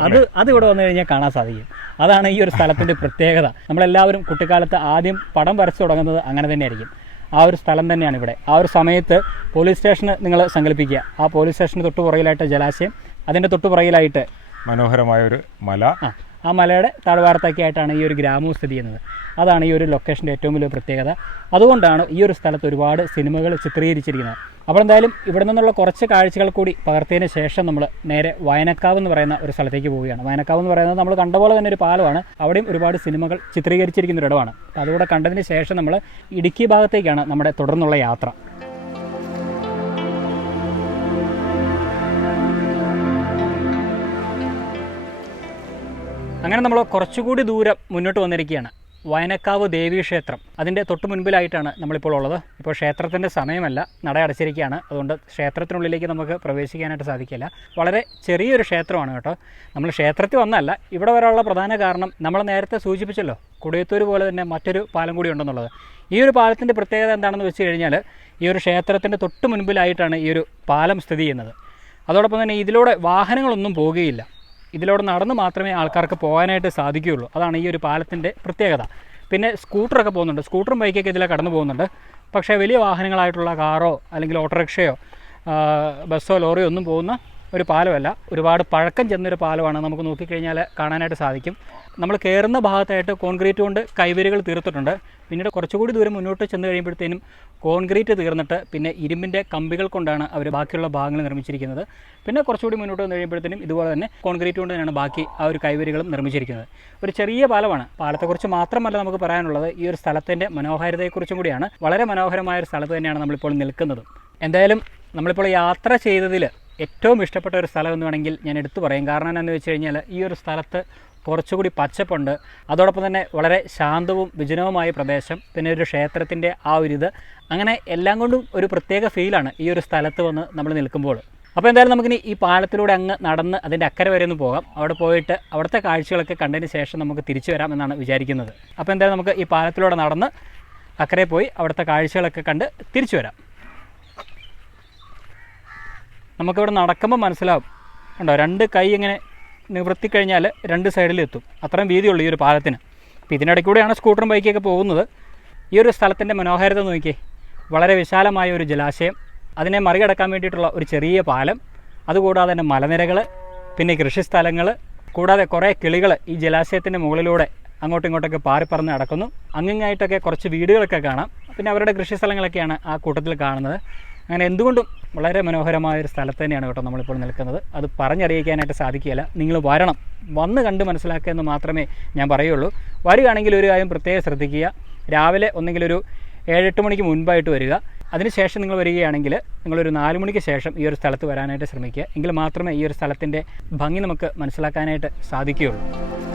അത് അത് ഇവിടെ വന്നു കഴിഞ്ഞാൽ കാണാൻ സാധിക്കും. അതാണ് ഈ ഒരു സ്ഥലത്തിന്റെ പ്രത്യേകത. നമ്മളെല്ലാവരും കുട്ടിക്കാലത്ത് ആദ്യം പടം വരച്ചു തുടങ്ങുന്നത് അങ്ങനെ തന്നെയായിരിക്കും. ആ ഒരു സ്ഥലം തന്നെയാണ് ഇവിടെ. ആ ഒരു സമയത്ത് പോലീസ് സ്റ്റേഷന് നിങ്ങൾ സങ്കല്പിക്കുക. ആ പോലീസ് സ്റ്റേഷന് തൊട്ടു പുറകിലായിട്ട് ജലാശയം. അതിന്റെ തൊട്ടു പുറകിലായിട്ട് മനോഹരമായ ഒരു മല. ആ ആ മലയുടെ താഴ്വാരത്തൊക്കെ ആയിട്ടാണ് ഈ ഒരു ഗ്രാമവും സ്ഥിതി ചെയ്യുന്നത്. അതാണ് ഈ ഒരു ലൊക്കേഷന്റെ ഏറ്റവും വലിയ പ്രത്യേകത. അതുകൊണ്ടാണ് ഈ ഒരു സ്ഥലത്ത് ഒരുപാട് സിനിമകൾ ചിത്രീകരിച്ചിരിക്കുന്നത്. അപ്പോൾ എന്തായാലും ഇവിടെ നിന്നുള്ള കുറച്ച് കാഴ്ചകൾ കൂടി പകർത്തിയതിന് ശേഷം നമ്മൾ നേരെ വയനക്കാവ് എന്ന് പറയുന്ന ഒരു സ്ഥലത്തേക്ക് പോവുകയാണ്. വയനക്കാവ് എന്ന് പറയുന്നത് നമ്മൾ കണ്ട പോലെ തന്നെ ഒരു പാലമാണ്. അവിടെയും ഒരുപാട് സിനിമകൾ ചിത്രീകരിച്ചിരിക്കുന്ന ഒരു ഇടമാണ്. അതുകൂടെ കണ്ടതിന് ശേഷം നമ്മൾ ഇടുക്കി ഭാഗത്തേക്കാണ് നമ്മുടെ തുടർന്നുള്ള യാത്ര. അങ്ങനെ നമ്മൾ കുറച്ചുകൂടി ദൂരം മുന്നോട്ട് വന്നിരിക്കുകയാണ്. വയനക്കാവ് ദേവീ ക്ഷേത്രം. അതിന്റെ തൊട്ട് മുൻപിലായിട്ടാണ് നമ്മളിപ്പോൾ ഉള്ളത്. ഇപ്പോൾ ക്ഷേത്രത്തിന്റെ സമയമല്ല. നട അടച്ചിരിക്കുകയാണ്. അതുകൊണ്ട് ക്ഷേത്രത്തിനുള്ളിലേക്ക് നമുക്ക് പ്രവേശിക്കാനായിട്ട് സാധിക്കില്ല. വളരെ ചെറിയൊരു ക്ഷേത്രമാണ് കേട്ടോ. നമ്മൾ ക്ഷേത്രത്തിൽ വന്നല്ല ഇവിടെ വരാനുള്ള പ്രധാന കാരണം നമ്മൾ നേരത്തെ സൂചിപ്പിച്ചല്ലോ. കുടയത്തൂർ പോലെ തന്നെ മറ്റൊരു പാലം കൂടി ഉണ്ടെന്നുള്ളത്. ഈ ഒരു പാലത്തിന്റെ പ്രത്യേകത എന്താണെന്ന് വെച്ച് കഴിഞ്ഞാൽ ഈ ഒരു ക്ഷേത്രത്തിന്റെ തൊട്ട് മുൻപിലായിട്ടാണ് ഈ ഒരു പാലം സ്ഥിതി ചെയ്യുന്നത്. അതോടൊപ്പം തന്നെ ഇതിലൂടെ വാഹനങ്ങളൊന്നും പോകുകയില്ല. ഇതിലൂടെ നടന്ന് മാത്രമേ ആൾക്കാർക്ക് പോകാനായിട്ട് സാധിക്കുകയുള്ളൂ. അതാണ് ഈ ഒരു പാലത്തിന്റെ പ്രത്യേകത. പിന്നെ സ്കൂട്ടറൊക്കെ പോകുന്നുണ്ട്. സ്കൂട്ടറും ബൈക്കൊക്കെ ഇതിലെ കടന്നു പോകുന്നുണ്ട്. പക്ഷേ വലിയ വാഹനങ്ങളായിട്ടുള്ള കാറോ അല്ലെങ്കിൽ ഓട്ടോറിക്ഷയോ ബസ്സോ ലോറിയോ ഒന്നും പോകുന്ന ഒരു പാലമല്ല. ഒരുപാട് പഴക്കം ചെന്നൊരു പാലമാണ് നമുക്ക് നോക്കിക്കഴിഞ്ഞാൽ കാണാനായിട്ട് സാധിക്കും. നമ്മൾ കയറുന്ന ഭാഗത്തായിട്ട് കോൺക്രീറ്റ് കൊണ്ട് കൈവരികൾ തീർത്തിട്ടുണ്ട്. പിന്നീട് കുറച്ചുകൂടി ദൂരം മുന്നോട്ട് ചെന്ന് കഴിയുമ്പോഴത്തേനും കോൺക്രീറ്റ് തീർന്നിട്ട് പിന്നെ ഇരുമ്പിന്റെ കമ്പികൾ കൊണ്ടാണ് അവർ ബാക്കിയുള്ള ഭാഗങ്ങൾ നിർമ്മിച്ചിരിക്കുന്നത്. പിന്നെ കുറച്ചുകൂടി മുന്നോട്ട് വന്ന് കഴിയുമ്പോഴത്തേനും ഇതുപോലെ തന്നെ കോൺക്രീറ്റ് കൊണ്ട് തന്നെയാണ് ബാക്കി ആ ഒരു കൈവരികളും നിർമ്മിച്ചിരിക്കുന്നത്. ഒരു ചെറിയ പാലമാണ്. പാലത്തെക്കുറിച്ച് മാത്രമല്ല നമുക്ക് പറയാനുള്ളത് ഈ ഒരു സ്ഥലത്തിന്റെ മനോഹാരിതയെക്കുറിച്ചും കൂടിയാണ്. വളരെ മനോഹരമായ ഒരു സ്ഥലത്ത് തന്നെയാണ് നമ്മളിപ്പോൾ നിൽക്കുന്നത്. എന്തായാലും നമ്മളിപ്പോൾ യാത്ര ചെയ്തതിൽ ഏറ്റവും ഇഷ്ടപ്പെട്ട ഒരു സ്ഥലം എന്ന് വേണമെങ്കിൽ ഞാൻ എടുത്തു പറയും. കാരണം എന്താണെന്ന് വെച്ച് കഴിഞ്ഞാൽ ഈ ഒരു സ്ഥലത്ത് കുറച്ചുകൂടി പച്ചപ്പുണ്ട്. അതോടൊപ്പം തന്നെ വളരെ ശാന്തവും വിജനവുമായ പ്രദേശം പിന്നെ ഒരു ക്ഷേത്രത്തിന്റെ ആ ഒരു ഇത്. അങ്ങനെ എല്ലാം കൊണ്ടും ഒരു പ്രത്യേക ഫീലാണ് ഈ ഒരു സ്ഥലത്ത് വന്ന് നമ്മൾ നിൽക്കുമ്പോൾ. അപ്പോൾ എന്തായാലും നമുക്കിനി ഈ പാലത്തിലൂടെ അങ്ങ് നടന്ന് അതിന്റെ അക്കരെ വരെ ഒന്ന് പോകാം. അവിടെ പോയിട്ട് അവിടുത്തെ കാഴ്ചകളൊക്കെ കണ്ടതിന് ശേഷം നമുക്ക് തിരിച്ചു വരാം എന്നാണ് വിചാരിക്കുന്നത്. അപ്പോൾ എന്തായാലും നമുക്ക് ഈ പാലത്തിലൂടെ നടന്ന് അക്കരെ പോയി അവിടുത്തെ കാഴ്ചകളൊക്കെ കണ്ട് തിരിച്ചു വരാം. നമുക്കിവിടെ നടക്കുമ്പോൾ മനസ്സിലാവും. ഉണ്ടോ രണ്ട് കൈ ഇങ്ങനെ നിവർത്തി കഴിഞ്ഞാൽ രണ്ട് സൈഡിൽ എത്തും. അത്രയും വീതിയുള്ളൂ ഈ ഒരു പാലത്തിന്. അപ്പോൾ ഇതിനിടയ്ക്ക് കൂടെയാണ് സ്കൂട്ടറും ബൈക്കൊക്കെ പോകുന്നത്. ഈ ഒരു സ്ഥലത്തിന്റെ മനോഹാരിത നോക്കിയേ. വളരെ വിശാലമായ ഒരു ജലാശയം. അതിനെ മറികടക്കാൻ വേണ്ടിയിട്ടുള്ള ഒരു ചെറിയ പാലം. അതുകൂടാതെ തന്നെ മലനിരകൾ പിന്നെ കൃഷിസ്ഥലങ്ങൾ കൂടാതെ കുറേ കിളികൾ ഈ ജലാശയത്തിന്റെ മുകളിലൂടെ അങ്ങോട്ടും ഇങ്ങോട്ടൊക്കെ പാറിപ്പറന്ന് നടക്കുന്നു. അങ്ങിങ്ങായിട്ടൊക്കെ കുറച്ച് വീടുകളൊക്കെ കാണാം. പിന്നെ അവരുടെ കൃഷിസ്ഥലങ്ങളൊക്കെയാണ് ആ കൂട്ടത്തിൽ കാണുന്നത്. അങ്ങനെ എന്തുകൊണ്ടും വളരെ മനോഹരമായ ഒരു സ്ഥലത്ത് തന്നെയാണ് കേട്ടോ നമ്മളിപ്പോൾ നിൽക്കുന്നത്. അത് പറഞ്ഞറിയിക്കാനായിട്ട് സാധിക്കുകയില്ല. നിങ്ങൾ വരണം. വന്ന് കണ്ട് മനസ്സിലാക്കുക എന്ന് മാത്രമേ ഞാൻ പറയുള്ളൂ. വരികയാണെങ്കിൽ ഒരു കാര്യം പ്രത്യേകം ശ്രദ്ധിക്കുക. രാവിലെ ഒന്നെങ്കിൽ ഒരു ഏഴെട്ട് മണിക്ക് മുൻപായിട്ട് വരിക. അതിനുശേഷം നിങ്ങൾ വരികയാണെങ്കിൽ നിങ്ങളൊരു നാല് മണിക്ക് ശേഷം ഈ ഒരു സ്ഥലത്ത് വരാനായിട്ട് ശ്രമിക്കുക. എങ്കിൽ മാത്രമേ ഈ ഒരു സ്ഥലത്തിന്റെ ഭംഗി നമുക്ക് മനസ്സിലാക്കാനായിട്ട് സാധിക്കുകയുള്ളൂ.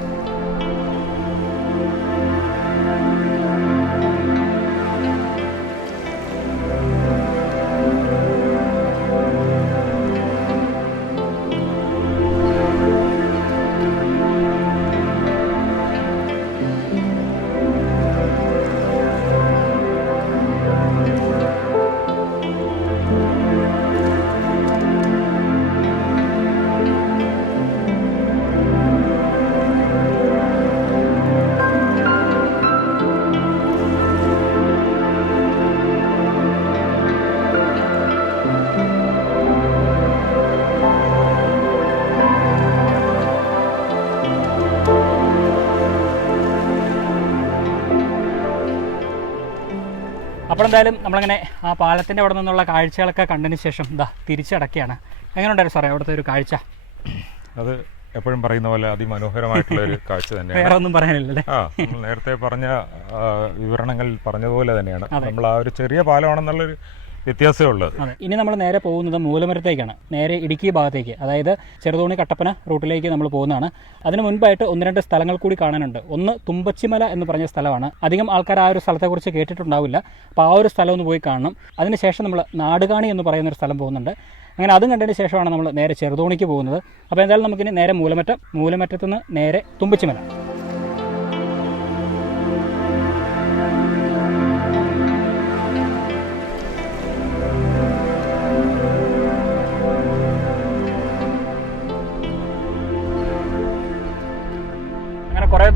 അപ്പോൾ എന്തായാലും നമ്മളങ്ങനെ ആ പാലത്തിന്റെ അവിടെ നിന്നുള്ള കാഴ്ചകളൊക്കെ കണ്ടതിന് ശേഷം ഇതാ തിരിച്ചടക്കുകയാണ്. എങ്ങനെയുണ്ടായിരുന്നു സാറേ അവിടുത്തെ ഒരു കാഴ്ച? അത് എപ്പോഴും പറയുന്ന പോലെ അതിമനോഹരമായിട്ടുള്ള ഒരു കാഴ്ച തന്നെയാണ്. വേറെ ഒന്നും പറയാനില്ലല്ലേ? ആ നേരത്തെ പറഞ്ഞ വിവരണങ്ങൾ വിവരണങ്ങളിൽ പറഞ്ഞതുപോലെ തന്നെയാണ്. നമ്മൾ ആ ഒരു ചെറിയ പാലമാണെന്നുള്ളൊരു വ്യത്യാസമേ ഉള്ളത് അതെ. ഇനി നമ്മൾ നേരെ പോകുന്നത് മൂലമരത്തേക്കാണ്. നേരെ ഇടുക്കി ഭാഗത്തേക്ക്. അതായത് ചെറുതോണി കട്ടപ്പന റൂട്ടിലേക്ക് നമ്മൾ പോകുന്നതാണ്. അതിന് മുൻപായിട്ട് ഒന്ന് രണ്ട് സ്ഥലങ്ങൾ കൂടി കാണാനുണ്ട്. ഒന്ന് തുമ്പച്ചിമല എന്ന് പറഞ്ഞ സ്ഥലമാണ്. അധികം ആൾക്കാർ ആ ഒരു സ്ഥലത്തെക്കുറിച്ച് കേട്ടിട്ടുണ്ടാവില്ല. അപ്പോൾ ആ ഒരു സ്ഥലം ഒന്ന് പോയി കാണണം. അതിനുശേഷം നമ്മൾ നാടുകാണി എന്ന് പറയുന്ന ഒരു സ്ഥലം പോകുന്നുണ്ട്. അങ്ങനെ അതും കണ്ടതിന് ശേഷമാണ് നമ്മൾ നേരെ ചെറുതോണിക്ക് പോകുന്നത്. അപ്പോൾ എന്തായാലും നമുക്കിനി നേരെ മൂലമറ്റം മൂലമറ്റത്തുനിന്ന് നേരെ തുമ്പച്ചിമല.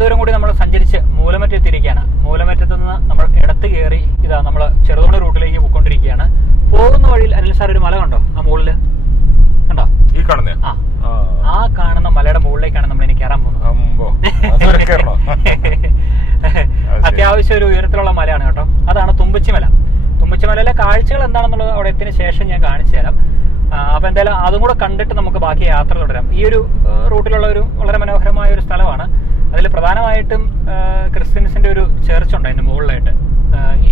ദൂരം കൂടി നമ്മൾ സഞ്ചരിച്ച് മൂലമറ്റം എത്തിയിരിക്കുകയാണ് മൂലമറ്റത്ത് നിന്ന് നമ്മൾ ഇടത്ത് കയറി ഇതാ നമ്മൾ ചെറുതോണി റൂട്ടിലേക്ക് പോയിക്കൊണ്ടിരിക്കുകയാണ്. പോകുന്ന വഴിയിൽ അനിൽ സാർ ഒരു മല കണ്ടോ? ആ മുകളിൽ കണ്ടോ? ഈ കാണുന്ന? ആ. ആ. കാണുന്ന മലയുടെ മുകളിലേക്കാണ് നമ്മൾ ഇനി കയറാൻ പോകുന്നത്. അത്യാവശ്യം ഒരു ഉയരത്തിലുള്ള മലയാണ് കേട്ടോ. അതാണ് തുമ്പച്ചിമല. തുമ്പച്ചിമലയിലെ കാഴ്ചകൾ എന്താണെന്നുള്ളത് അവിടെ എത്തിന് ശേഷം ഞാൻ കാണിച്ചു തരാം. അപ്പോൾ അപ്പൊ എന്തായാലും അതും കൂടെ കണ്ടിട്ട് നമുക്ക് ബാക്കി യാത്ര തുടരാം. ഈ ഒരു റൂട്ടിലുള്ള ഒരു വളരെ മനോഹരമായ ഒരു സ്ഥലമാണ്. അതിൽ പ്രധാനമായിട്ടും ക്രിസ്ത്യൻസിന്റെ ഒരു ചേർച്ച് ഉണ്ട് അതിന്റെ മുകളിലായിട്ട്.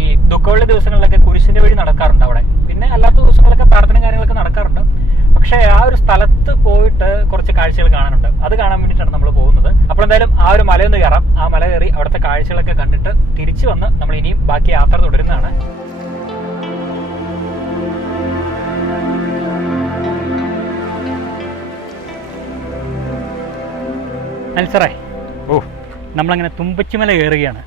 ഈ ദുഃഖമുള്ള ദിവസങ്ങളിലൊക്കെ കുരിശിന്റെ വഴി നടക്കാറുണ്ട് അവിടെ. പിന്നെ അല്ലാത്ത ദിവസങ്ങളിലൊക്കെ പ്രാർത്ഥന കാര്യങ്ങളൊക്കെ നടക്കാറുണ്ട്. പക്ഷേ ആ ഒരു സ്ഥലത്ത് പോയിട്ട് കുറച്ച് കാഴ്ചകൾ കാണാനുണ്ട്. അത് കാണാൻ വേണ്ടിയിട്ടാണ് നമ്മൾ പോകുന്നത്. അപ്പോൾ എന്തായാലും ആ ഒരു മലയൊന്ന് കയറാം. ആ മല കയറി അവിടുത്തെ കാഴ്ചകളൊക്കെ കണ്ടിട്ട് തിരിച്ചു വന്ന് നമ്മൾ ഇനിയും ബാക്കി യാത്ര തുടരുന്നതാണ്. അൽസറേ നമ്മളങ്ങനെ തുമ്പച്ചിമല കയറുകയാണ്.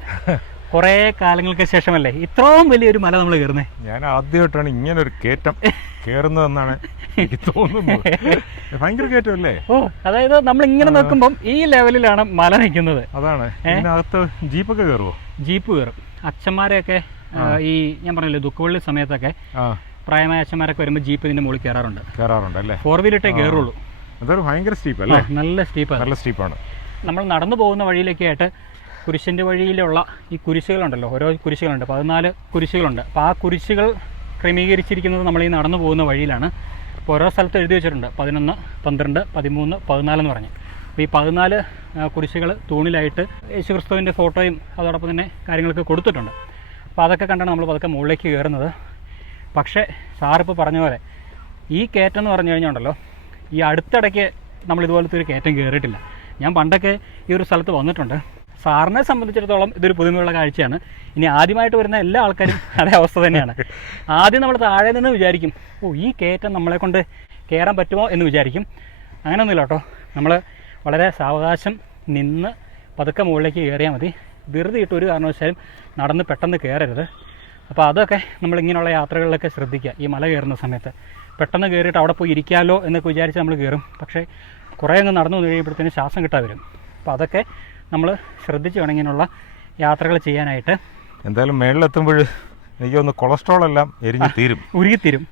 കുറേ കാലങ്ങൾക്ക് ശേഷമല്ലേ? ഇത്രയും വലിയൊരു മല നമ്മൾ കയറുന്നേ. ഞാൻ ആദ്യമായിട്ടാണ് ഇങ്ങനെ ഒരു കയറ്റം കയറുന്നതെന്നാണ് എനിക്ക് തോന്നുന്നത്. ഭയങ്കര കേറ്റം അല്ലേ ഓ അതായത് നമ്മൾ ഇങ്ങനെ നോക്കുമ്പോൾ ഈ ലെവലിലാണ് മല നിൽക്കുന്നത്. അതാണ്. ഇതിനകത്ത് ജീപ്പൊക്കെ കയറുമോ ജീപ്പ് കയറും. അച്ഛന്മാരെയൊക്കെ ഈ ഞാൻ പറഞ്ഞില്ല ദുഃഖവള്ളി സമയത്തൊക്കെ പ്രായമായ അച്ഛന്മാരൊക്കെ വരുമ്പോൾ ജീപ്പ് ഇതിന്റെ മുകളിൽ കയറാറുണ്ട്. കയറാറുണ്ട് അല്ലേ ഫോർ വീലിട്ടേ കയറുള്ളൂ. അതൊരു ഭയങ്കര സ്റ്റീപ്പ് അല്ലേ? നല്ല സ്റ്റീപ്പ് നല്ല സ്റ്റീപ്പാണ് നമ്മൾ നടന്നു പോകുന്ന വഴിയിലേക്കായിട്ട് കുരിശിന്റെ വഴിയിലുള്ള ഈ കുരിശുകളുണ്ടല്ലോ. ഓരോ കുരിശുകളുണ്ട്. പതിനാല് കുരിശുകളുണ്ട്. അപ്പോൾ ആ കുരിശുകൾ ക്രമീകരിച്ചിരിക്കുന്നത് നമ്മൾ ഈ നടന്നു പോകുന്ന വഴിയിലാണ്. അപ്പോൾ ഓരോ സ്ഥലത്ത് എഴുതി വെച്ചിട്ടുണ്ട്. പതിനൊന്ന് പന്ത്രണ്ട് പതിമൂന്ന് പതിനാലെന്ന് പറഞ്ഞ്. അപ്പോൾ ഈ പതിനാല് കുരിശുകൾ തൂണിലായിട്ട് യേശുക്രിസ്തുവിന്റെ ഫോട്ടോയും അതോടൊപ്പം തന്നെ കാര്യങ്ങളൊക്കെ കൊടുത്തിട്ടുണ്ട്. അപ്പോൾ അതൊക്കെ കണ്ടാണ് നമ്മൾ പതുക്കെ മുകളിലേക്ക് കയറുന്നത്. പക്ഷേ സാറിപ്പോൾ പറഞ്ഞ പോലെ ഈ കയറ്റം എന്ന് പറഞ്ഞു കഴിഞ്ഞാൽ ഉണ്ടല്ലോ ഈ അടുത്തിടയ്ക്ക് നമ്മൾ ഇതുപോലത്തെ ഒരു കയറ്റം കയറിയിട്ടില്ല. ഞാൻ പണ്ടൊക്കെ ഈ ഒരു സ്ഥലത്ത് വന്നിട്ടുണ്ട്. സാറിനെ സംബന്ധിച്ചിടത്തോളം ഇതൊരു പുതുമയുള്ള കാഴ്ചയാണ്. ഇനി ആദ്യമായിട്ട് വരുന്ന എല്ലാ ആൾക്കാരും അതേ അവസ്ഥ തന്നെയാണ്. ആദ്യം നമ്മൾ താഴെ നിന്ന് വിചാരിക്കും ഓ ഈ കയറ്റം നമ്മളെ കൊണ്ട് കയറാൻ പറ്റുമോ? എന്ന് വിചാരിക്കും. അങ്ങനെയൊന്നുമില്ല കേട്ടോ. നമ്മൾ വളരെ സാവകാശം നിന്ന് പതുക്കെ മുകളിലേക്ക് കയറിയാൽ മതി. ധൃതി ഒരു കാരണവശാലും നടന്ന് പെട്ടെന്ന് കയറരുത്. അപ്പോൾ അതൊക്കെ നമ്മൾ ഇങ്ങനെയുള്ള യാത്രകളിലൊക്കെ ശ്രദ്ധിക്കുക ഈ മല കയറുന്ന സമയത്ത്. പെട്ടെന്ന് കയറിയിട്ട് അവിടെ പോയി ഇരിക്കാമല്ലോ എന്നൊക്കെ വിചാരിച്ച് നമ്മൾ കയറും. പക്ഷേ കുറേ അങ്ങ് നടന്നു കഴിയുമ്പോഴത്തേന് ശ്വാസം കിട്ടാൻ വരും. അപ്പോൾ അതൊക്കെ നമ്മൾ ശ്രദ്ധിച്ച് വേണമെങ്കിലുള്ള യാത്രകൾ ചെയ്യാനായിട്ട് എന്തായാലും മേളിലെത്തുമ്പോൾ എനിക്ക് ഒന്ന് കൊളസ്ട്രോൾ എല്ലാം എരിഞ്ഞു തീരും. ഉരുകി തീരും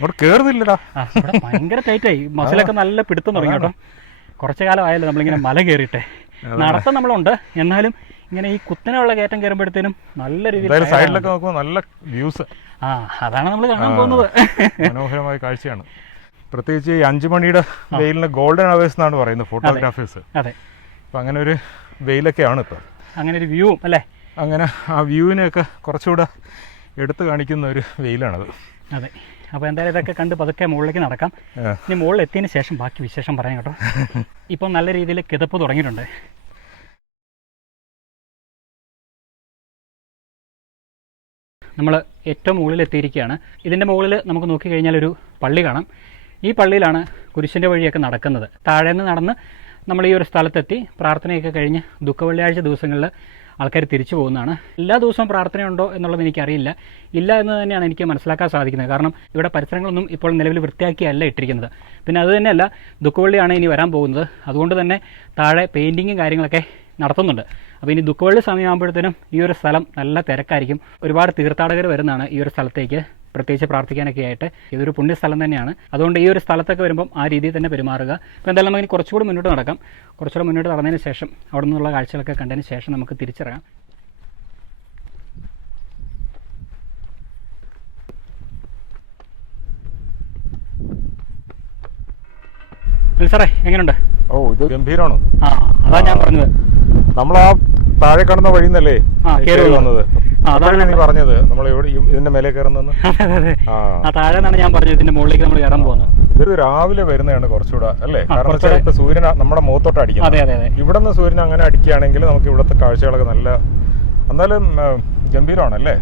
അവിടെ കയറുന്നില്ലടാ ആ ഇവിടെ ഭയങ്കര ടൈറ്റായി മസിലൊക്കെ നല്ല പിടുത്തം തുടങ്ങി കേട്ടോ. കുറച്ച് കാലം ആയാലും നമ്മളിങ്ങനെ മല കയറിയിട്ടെ. നടത്തം നമ്മളുണ്ട്. എന്നാലും ഇങ്ങനെ ഈ കുത്തനെയുള്ള കയറ്റം കയറുമ്പോഴത്തേനും നല്ല രീതിയിൽ. സൈഡിലൊക്കെ നോക്കുമ്പോൾ നല്ല വ്യൂസ് ആ അതാണ് നമ്മൾ കാണാൻ പോകുന്നത്. മനോഹരമായ കാഴ്ചയാണ്. പ്രത്യേകിച്ച് ഈ അഞ്ചു മണിയുടെ വെയിലിന് ഗോൾഡൻ അവേഴ്സ് എന്നാണ് പറയുന്നത് ഫോട്ടോഗ്രാഫേഴ്സ് അതെ. അപ്പം അങ്ങനെ ഒരു വെയിലൊക്കെയാണ് ഇപ്പം. അങ്ങനെ ഒരു വ്യൂ അല്ലേ? അങ്ങനെ ആ വ്യൂവിനെയൊക്കെ കുറച്ചുകൂടെ എടുത്തു കാണിക്കുന്ന ഒരു വെയിലാണത്. അതെ. അപ്പോൾ എന്തായാലും ഇതൊക്കെ കണ്ട് പതുക്കെ മുകളിലേക്ക് നടക്കാം. ഇനി മുകളിൽ എത്തിയതിന് ശേഷം ബാക്കി വിശേഷം പറയാം കേട്ടോ. ഇപ്പം നല്ല രീതിയിൽ കിതപ്പ് തുടങ്ങിയിട്ടുണ്ട്. നമ്മൾ ഏറ്റവും മുകളിൽ എത്തിയിരിക്കുകയാണ് ഇതിന്റെ മുകളിൽ നമുക്ക് നോക്കിക്കഴിഞ്ഞാൽ ഒരു പള്ളി കാണാം. ഈ പള്ളിയിലാണ് കുരിശിന്റെ വഴിയൊക്കെ നടക്കുന്നത്. താഴെ നിന്ന് നടന്ന് നമ്മൾ ഈ ഒരു സ്ഥലത്തെത്തി പ്രാർത്ഥനയൊക്കെ കഴിഞ്ഞ് ദുഃഖ വെള്ളിയാഴ്ച ദിവസങ്ങളിൽ ആൾക്കാർ തിരിച്ചു പോകുന്നതാണ്. എല്ലാ ദിവസവും പ്രാർത്ഥനയുണ്ടോ എന്നുള്ളത് എനിക്കറിയില്ല. ഇല്ല എന്ന് തന്നെയാണ് എനിക്ക് മനസ്സിലാക്കാൻ സാധിക്കുന്നത്. കാരണം ഇവിടെ പരിസരങ്ങളൊന്നും ഇപ്പോൾ നിലവിൽ വൃത്തിയാക്കിയല്ല ഇട്ടിരിക്കുന്നത്. പിന്നെ അത് തന്നെയല്ല ദുഃഖവള്ളിയാണ് ഇനി വരാൻ പോകുന്നത്. അതുകൊണ്ട് തന്നെ താഴെ പെയിന്റിങ്ങും കാര്യങ്ങളൊക്കെ നടത്തുന്നുണ്ട്. അപ്പോൾ ഇനി ദുഃഖവള്ളി സമയമാകുമ്പോഴത്തേനും ഈ ഒരു സ്ഥലം നല്ല തിരക്കായിരിക്കും. ഒരുപാട് തീർത്ഥാടകർ വരുന്നതാണ് ഈ ഒരു സ്ഥലത്തേക്ക്. പ്രത്യേകിച്ച് പ്രാർത്ഥിക്കാനൊക്കെ ആയിട്ട് ഇതൊരു പുണ്യസ്ഥലം തന്നെയാണ്. അതുകൊണ്ട് ഈ ഒരു സ്ഥലത്തൊക്കെ വരുമ്പം ആ രീതിയിൽ തന്നെ പെരുമാറുക. അപ്പോൾ എന്തായാലും നമുക്ക് കുറച്ചുകൂടി മുന്നോട്ട് നടക്കാം. കുറച്ചുകൂടി മുന്നോട്ട് നടന്നതിന് ശേഷം അവിടെ നിന്നുള്ള കാഴ്ചകളൊക്കെ കണ്ടതിന് ശേഷം നമുക്ക് തിരിച്ചിറങ്ങാം സാറേ എങ്ങനെയുണ്ട് ഓ ഇത് ഗംഭീരമാണ് ആ അതാ ഞാൻ പറഞ്ഞത്. നമ്മൾ ആ താഴെ കാണുന്ന വഴി നിന്നല്ലേ വന്നത്. അതാണ് പറഞ്ഞത്. നമ്മൾ ഇതിന്റെ മേലെ കയറുന്നെന്ന് താഴെ നിന്നാണ് ഞാൻ പറഞ്ഞത്. ഇതിന്റെ മുകളിലേക്ക് നമ്മൾ കയറാൻ പോകുന്നത് ഇത് രാവിലെ വരുന്നതാണ് കുറച്ചുകൂടെ അല്ലേ? കാരണം വെച്ചാൽ ഇപ്പൊ സൂര്യൻ നമ്മുടെ മുഖത്തോട്ട് അടിക്കുന്നത് അതെ ഇവിടെ നിന്ന് സൂര്യൻ അങ്ങനെ അടിക്കുകയാണെങ്കിൽ നമുക്ക് ഇവിടുത്തെ കാഴ്ചകളൊക്കെ നല്ല എന്നാലും ഗംഭീരമാണല്ലേ.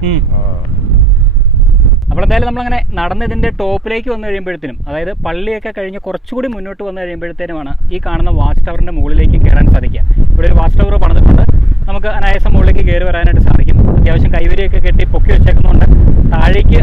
അപ്പോൾ എന്തായാലും നമ്മളങ്ങനെ നടന്ന് ഇതിന്റെ ടോപ്പിലേക്ക് വന്നു കഴിയുമ്പോഴത്തേനും അതായത് പള്ളിയൊക്കെ കഴിഞ്ഞ് കുറച്ചുകൂടി മുന്നോട്ട് വന്നു കഴിയുമ്പോഴത്തേനുമാണ് ഈ കാണുന്ന വാച്ച് ടവറിന്റെ മുകളിലേക്ക് കയറാൻ സാധിക്കുക. ഇവിടെ ഒരു വാച്ച് ടവർ പണിതിട്ടുണ്ട്. നമുക്ക് അനായാസം മുകളിലേക്ക് കയറി വരാനായിട്ട് സാധിക്കും. അത്യാവശ്യം കൈവരിയൊക്കെ കെട്ടി പൊക്കി വെച്ചേക്കുന്നതുകൊണ്ട് താഴേക്ക്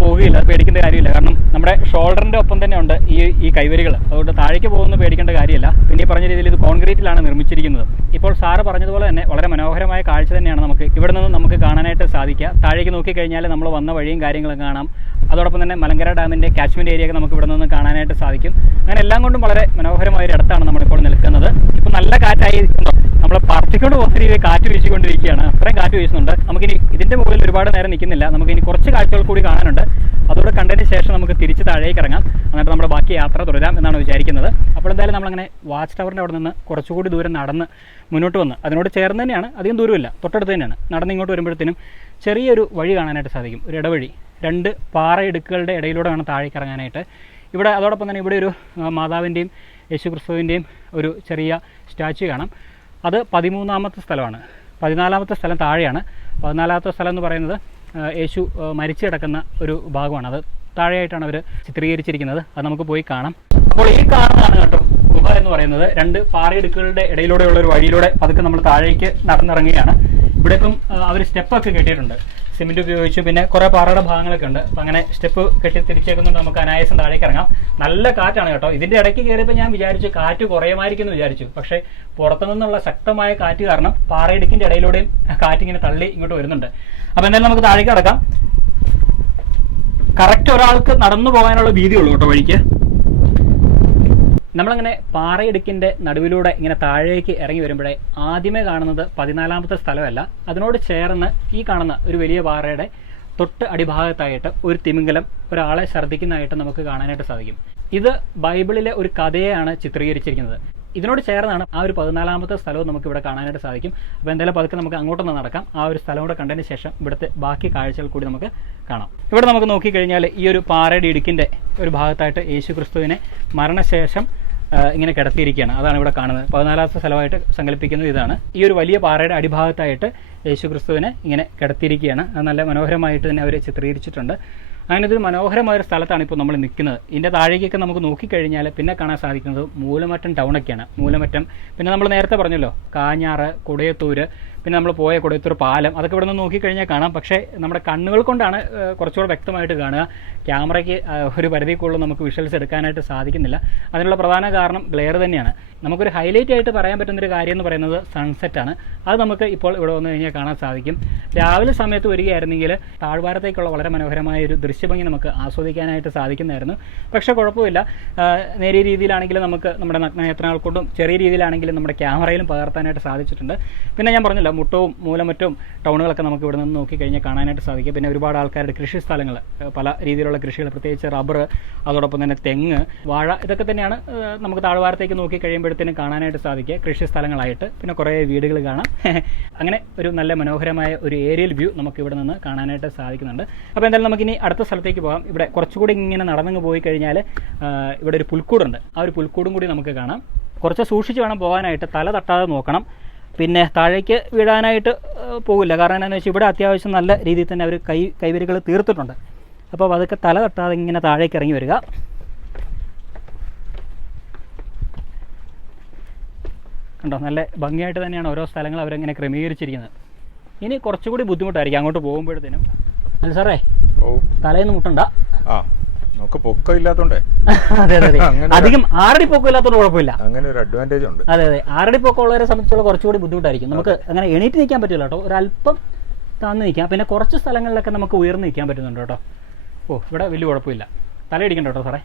പോവുകയില്ല അത് പേടിക്കേണ്ട കാര്യമില്ല. കാരണം നമ്മുടെ ഷോൾഡറിന്റെ ഒപ്പം തന്നെ ഉണ്ട് ഈ ഈ കൈവരികൾ അതുകൊണ്ട് താഴേക്ക് പോകുന്ന പേടിക്കേണ്ട കാര്യമില്ല. പിന്നെ പറഞ്ഞ രീതിയിൽ ഇത് കോൺക്രീറ്റിലാണ് നിർമ്മിച്ചിരിക്കുന്നത്. ഇപ്പോൾ സാറ് പറഞ്ഞതുപോലെ തന്നെ വളരെ മനോഹരമായ കാഴ്ച തന്നെയാണ് നമുക്ക് ഇവിടെ നിന്ന് നമുക്ക് കാണാനായിട്ട് സാധിക്കുക. താഴേക്ക് നോക്കിക്കഴിഞ്ഞാൽ നമ്മൾ വന്ന വഴിയും കാര്യങ്ങളും കാണാം. അതോടൊപ്പം തന്നെ മലങ്കര ഡാമിന്റെ കാച്ച്മെന്റ് ഏരിയ ഒക്കെ നമുക്ക് ഇവിടെ നിന്ന് കാണാനായിട്ട് സാധിക്കും. അങ്ങനെ എല്ലാം കൊണ്ടും വളരെ മനോഹരമായ ഒരു ഇടത്താണ് നമ്മളിപ്പോൾ നിൽക്കുന്നത്. ഇപ്പോൾ നല്ല കാറ്റായി നമ്മൾ പറത്തിക്കൊണ്ട് പോകുന്ന രീതിയിൽ കാറ്റ് വീശിക്കൊണ്ടിരിക്കുകയാണ്. അത്രയും കാറ്റ് വീശുന്നുണ്ട്. നമുക്കിനി ഇതിന്റെ മുകളിൽ ഒരുപാട് നേരം നിൽക്കുന്നില്ല. നമുക്കിനി കുറച്ച് കാഴ്ചകൾ കൂടി കാണാനുണ്ട്. അതോടെ കണ്ടതിന് ശേഷം നമുക്ക് തിരിച്ച് താഴേക്ക് ഇറങ്ങാം. എന്നിട്ട് നമ്മുടെ ബാക്കി യാത്ര തുടരാം എന്നാണ് വിചാരിക്കുന്നത്. അപ്പോൾ എന്തായാലും നമ്മളങ്ങനെ വാച്ച് ടവറിന്റെ അവിടെ നിന്ന് കുറച്ചുകൂടി ദൂരം നടന്ന് മുന്നോട്ട് വന്ന് അതിനോട് ചേർന്ന് തന്നെയാണ് അധികം ദൂരമില്ല. തൊട്ടടുത്ത് തന്നെയാണ്. നടന്ന് ഇങ്ങോട്ട് വരുമ്പോഴത്തേനും ചെറിയൊരു വഴി കാണാനായിട്ട് സാധിക്കും. ഒരു ഇടവഴി. രണ്ട് പാറയിടുക്കുകളുടെ ഇടയിലൂടെ വേണം താഴേക്ക് ഇറങ്ങാനായിട്ട്. ഇവിടെ അതോടൊപ്പം തന്നെ ഇവിടെ ഒരു മാതാവിന്റെയും യേശു ക്രിസ്തുവിന്റെയും ഒരു ചെറിയ സ്റ്റാച്യു കാണാം. അത് പതിമൂന്നാമത്തെ സ്ഥലമാണ്. പതിനാലാമത്തെ സ്ഥലം താഴെയാണ്. പതിനാലാമത്തെ സ്ഥലം എന്ന് പറയുന്നത് യേശു മരിച്ചു കിടക്കുന്ന ഒരു ഭാഗമാണ്. അത് താഴെയായിട്ടാണ് അവർ ചിത്രീകരിച്ചിരിക്കുന്നത്. അത് നമുക്ക് പോയി കാണാം. അപ്പോൾ ഈ കാണുന്നതാണ് കേട്ടോ ഗുഹ എന്ന് പറയുന്നത്. രണ്ട് പാറയിടുക്കുകളുടെ ഇടയിലൂടെയുള്ള ഒരു വഴിയിലൂടെ പതുക്കെ നമ്മൾ താഴേക്ക് നടന്നിറങ്ങുകയാണ്. ഇവിടെ ഇപ്പം അവർ സ്റ്റെപ്പൊക്കെ കെട്ടിയിട്ടുണ്ട്. സിമെന്റ് ഉപയോഗിച്ചു. പിന്നെ കുറെ പാറയുടെ ഭാഗങ്ങളൊക്കെ ഉണ്ട്. അപ്പം അങ്ങനെ സ്റ്റെപ്പ് കെട്ടി തിരിച്ചേക്കുന്നുണ്ട് നമുക്ക് അനായാസം താഴേക്ക് ഇറങ്ങാം. നല്ല കാറ്റാണ് കേട്ടോ. ഇതിന്റെ ഇടയ്ക്ക് കയറിയപ്പോൾ ഞാൻ വിചാരിച്ചു കാറ്റ് കുറയുമായിരിക്കും എന്ന് വിചാരിച്ചു. പക്ഷേ പുറത്തു നിന്നുള്ള ശക്തമായ കാറ്റ് കാരണം പാറയിടുക്കിന്റെ ഇടയിലൂടെയും കാറ്റിങ്ങനെ തള്ളി ഇങ്ങോട്ട് വരുന്നുണ്ട്. അപ്പം എന്തായാലും നമുക്ക് താഴേക്ക് കിടക്കാം. കറക്റ്റ് ഒരാൾക്ക് നടന്നു പോകാനുള്ള വീതിയുള്ളൂ കേട്ടോ വഴിക്ക്. നമ്മളങ്ങനെ പാറയിടുക്കിന്റെ നടുവിലൂടെ ഇങ്ങനെ താഴേക്ക് ഇറങ്ങി വരുമ്പോഴേ ആദ്യമേ കാണുന്നത് പതിനാലാമത്തെ സ്ഥലമല്ല. അതിനോട് ചേർന്ന് ഈ കാണുന്ന ഒരു വലിയ പാറയുടെ തൊട്ട് അടിഭാഗത്തായിട്ട് ഒരു തിമിംഗലം ഒരാളെ ഛർദ്ദിക്കുന്നതായിട്ട് നമുക്ക് കാണാനായിട്ട് സാധിക്കും. ഇത് ബൈബിളിലെ ഒരു കഥയെയാണ് ചിത്രീകരിച്ചിരിക്കുന്നത്. ഇതിനോട് ചേർന്നാണ് ആ ഒരു പതിനാലാമത്തെ സ്ഥലവും നമുക്ക് ഇവിടെ കാണാനായിട്ട് സാധിക്കും. അപ്പോൾ എന്തായാലും പതുക്കെ നമുക്ക് അങ്ങോട്ടൊന്ന് നടക്കാം. ആ ഒരു സ്ഥലം കൂടെ കണ്ടതിന് ശേഷം ഇവിടുത്തെ ബാക്കി കാഴ്ചകൾ കൂടി നമുക്ക് കാണാം. ഇവിടെ നമുക്ക് നോക്കിക്കഴിഞ്ഞാൽ ഈ ഒരു പാറയുടെ ഇടുക്കിന്റെ ഒരു ഭാഗത്തായിട്ട് യേശു ക്രിസ്തുവിനെ മരണശേഷം ഇങ്ങനെ കിടത്തിയിരിക്കുകയാണ്. അതാണ് ഇവിടെ കാണുന്നത്. പതിനാലാമത്തെ സ്ഥലമായിട്ട് സങ്കല്പിക്കുന്നത് ഇതാണ്. ഈ ഒരു വലിയ പാറയുടെ അടിഭാഗത്തായിട്ട് യേശു ക്രിസ്തുവിനെ ഇങ്ങനെ കിടത്തിയിരിക്കുകയാണ്. അത് നല്ല മനോഹരമായിട്ട് തന്നെ അവർ ചിത്രീകരിച്ചിട്ടുണ്ട്. അങ്ങനെ ഇതൊരു മനോഹരമായ ഒരു സ്ഥലത്താണ് ഇപ്പോൾ നമ്മൾ നിൽക്കുന്നത്. ഇതിന്റെ താഴേക്കൊക്കെ നമുക്ക് നോക്കിക്കഴിഞ്ഞാൽ പിന്നെ കാണാൻ സാധിക്കുന്നത് മൂലമറ്റം ടൗണൊക്കെയാണ്. മൂലമറ്റം പിന്നെ നമ്മൾ നേരത്തെ പറഞ്ഞല്ലോ കാഞ്ഞാറ് കുടയത്തൂര് പിന്നെ നമ്മൾ പോയ കൊടയത്തൂർ പാലം അതൊക്കെ ഇവിടെ നിന്ന് നോക്കിക്കഴിഞ്ഞാൽ കാണാം. പക്ഷേ നമ്മുടെ കണ്ണുകൾ കൊണ്ടാണ് കുറച്ചുകൂടെ വ്യക്തമായിട്ട് കാണുക. ക്യാമറയ്ക്ക് ഒരു പരിധിക്കുള്ളിൽ നമുക്ക് വിഷ്വൽസ് എടുക്കാനായിട്ട് സാധിക്കുന്നില്ല. അതിനുള്ള പ്രധാന കാരണം ഗ്ലെയർ തന്നെയാണ്. നമുക്കൊരു ഹൈലൈറ്റ് ആയിട്ട് പറയാൻ പറ്റുന്നൊരു കാര്യം എന്ന് പറയുന്നത് സൺസെറ്റ് ആണ്. അത് നമുക്ക് ഇപ്പോൾ ഇവിടെ വന്നു കഴിഞ്ഞാൽ കാണാൻ സാധിക്കും. രാവിലെ സമയത്ത് വരികയായിരുന്നെങ്കിൽ താഴ്വാരത്തേക്കുള്ള വളരെ മനോഹരമായ ഒരു ദൃശ്യഭംഗി നമുക്ക് ആസ്വദിക്കാനായിട്ട് സാധിക്കുന്നതായിരുന്നു പക്ഷേ കുഴപ്പമില്ല. നേരിയ രീതിയിലാണെങ്കിലും നമുക്ക് നമ്മുടെ നഗ്നനേത്രങ്ങൾ കൊണ്ടും ചെറിയ രീതിയിലാണെങ്കിലും നമ്മുടെ ക്യാമറയിലും പകർത്താനായിട്ട് സാധിച്ചിട്ടുണ്ട്. പിന്നെ ഞാൻ പറഞ്ഞല്ലോ മുട്ടവും മൂലമറ്റവും ടൗണുകളൊക്കെ നമുക്ക് ഇവിടെ നിന്ന് നോക്കിക്കഴിഞ്ഞാൽ കാണാനായിട്ട് സാധിക്കും. പിന്നെ ഒരുപാട് ആൾക്കാരുടെ കൃഷി സ്ഥലങ്ങൾ പല രീതിയിലുള്ള കൃഷികൾ പ്രത്യേകിച്ച് റബ്ബർ അതോടൊപ്പം തന്നെ തെങ്ങ് വാഴ ഇതൊക്കെ തന്നെയാണ് നമുക്ക് താഴ്വാരത്തേക്ക് നോക്കി കഴിയുമ്പോഴത്തേനും കാണാനായിട്ട് സാധിക്കുക. കൃഷി സ്ഥലങ്ങളായിട്ട്. പിന്നെ കുറേ വീടുകൾ കാണാം. അങ്ങനെ ഒരു നല്ല മനോഹരമായ ഒരു ഏരിയൽ വ്യൂ നമുക്ക് ഇവിടെ നിന്ന് കാണാനായിട്ട് സാധിക്കുന്നുണ്ട്. അപ്പോൾ എന്തായാലും നമുക്കിനി അടുത്ത സ്ഥലത്തേക്ക് പോകാം. ഇവിടെ കുറച്ചുകൂടി ഇങ്ങനെ നടന്നു പോയി കഴിഞ്ഞാൽ ഇവിടെ ഒരു പുൽക്കൂടുണ്ട്. ആ ഒരു പുൽക്കൂടും കൂടി നമുക്ക് കാണാം. കുറച്ച് സൂക്ഷിച്ച് വേണം പോകാനായിട്ട്. തല തട്ടാതെ നോക്കണം. പിന്നെ താഴേക്ക് വീഴാനായിട്ട് ഏഹ്, പോകില്ല. കാരണം എന്താണെന്ന് വെച്ചാൽ ഇവിടെ അത്യാവശ്യം നല്ല രീതിയിൽ തന്നെ അവർ കൈ കൈവരികൾ തീർത്തിട്ടുണ്ട്. അപ്പോൾ അതൊക്കെ തല തട്ടാതെ ഇങ്ങനെ താഴേക്ക് ഇറങ്ങി വരിക. കണ്ടോ? നല്ല ഭംഗിയായിട്ട് തന്നെയാണ് ഓരോ സ്ഥലങ്ങൾ അവരങ്ങനെ ക്രമീകരിച്ചിരിക്കുന്നത്. ഇനി കുറച്ചുകൂടി ബുദ്ധിമുട്ടായിരിക്കും അങ്ങോട്ട് പോകുമ്പോഴത്തേനും. അല്ല സാറേ ഓ. തലേന്ന് മുട്ടണ്ട. ആ. നമുക്ക് പൊക്കം ഇല്ലാത്തോണ്ടേ അതെ അതെ അതെ. അങ്ങനെ ഒരു- അധികം ആറടി പൊക്കം ഇല്ലാത്തതുകൊണ്ട് കുഴപ്പമില്ല. അങ്ങനെ ഒരു അഡ്വാന്റേജ് ഉണ്ട്. അതെ അതെ. ആറടി പൊക്കം ഉള്ളവരെ സംബന്ധിച്ചുള്ള കുറച്ചുകൂടി ബുദ്ധിമുട്ടായിരിക്കും. നമുക്ക് അങ്ങനെ എണീറ്റ് നിൽക്കാൻ പറ്റില്ല കേട്ടോ. ഒരല്പം താന്ന് നിൽക്കാം. പിന്നെ കുറച്ച് സ്ഥലങ്ങളിലൊക്കെ നമുക്ക് ഉയർന്ന് നിൽക്കാൻ പറ്റുന്നുണ്ട് കേട്ടോ. ഓ ഇവിടെ വലിയ കുഴപ്പമില്ല. തലയിടിക്കണ്ട കേട്ടോ സാറേ.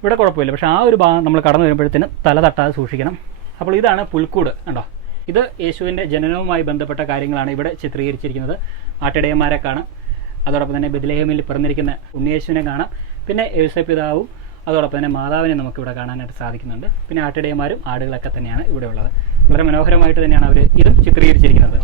ഇവിടെ കുഴപ്പമില്ല. പക്ഷേ ആ ഒരു ഭാഗം നമ്മൾ കടന്നു വരുമ്പോഴത്തേനും തല തട്ടാതെ സൂക്ഷിക്കണം. അപ്പോൾ ഇതാണ് പുൽക്കൂട് കണ്ടോ? ഇത് യേശുവിന്റെ ജനനവുമായി ബന്ധപ്പെട്ട കാര്യങ്ങളാണ് ഇവിടെ ചിത്രീകരിച്ചിരിക്കുന്നത്. ആട്ടിടയന്മാരെ കാണാം. അതോടൊപ്പം തന്നെ ബദലേഹമിൽ പിറന്നിരിക്കുന്ന ഉണ്ണിയേശുവിനെ കാണാം. പിന്നെ യേശു പിതാവും അതോടൊപ്പം തന്നെ മാതാവിനെ നമുക്ക് ഇവിടെ കാണാനായിട്ട് സാധിക്കുന്നുണ്ട്. പിന്നെ ആട്ടിടയന്മാരും ആടുകളൊക്കെ തന്നെയാണ് ഇവിടെ ഉള്ളത്. വളരെ മനോഹരമായിട്ട് തന്നെയാണ് അവർ ഇതും ചിത്രീകരിച്ചിരിക്കുന്നത്.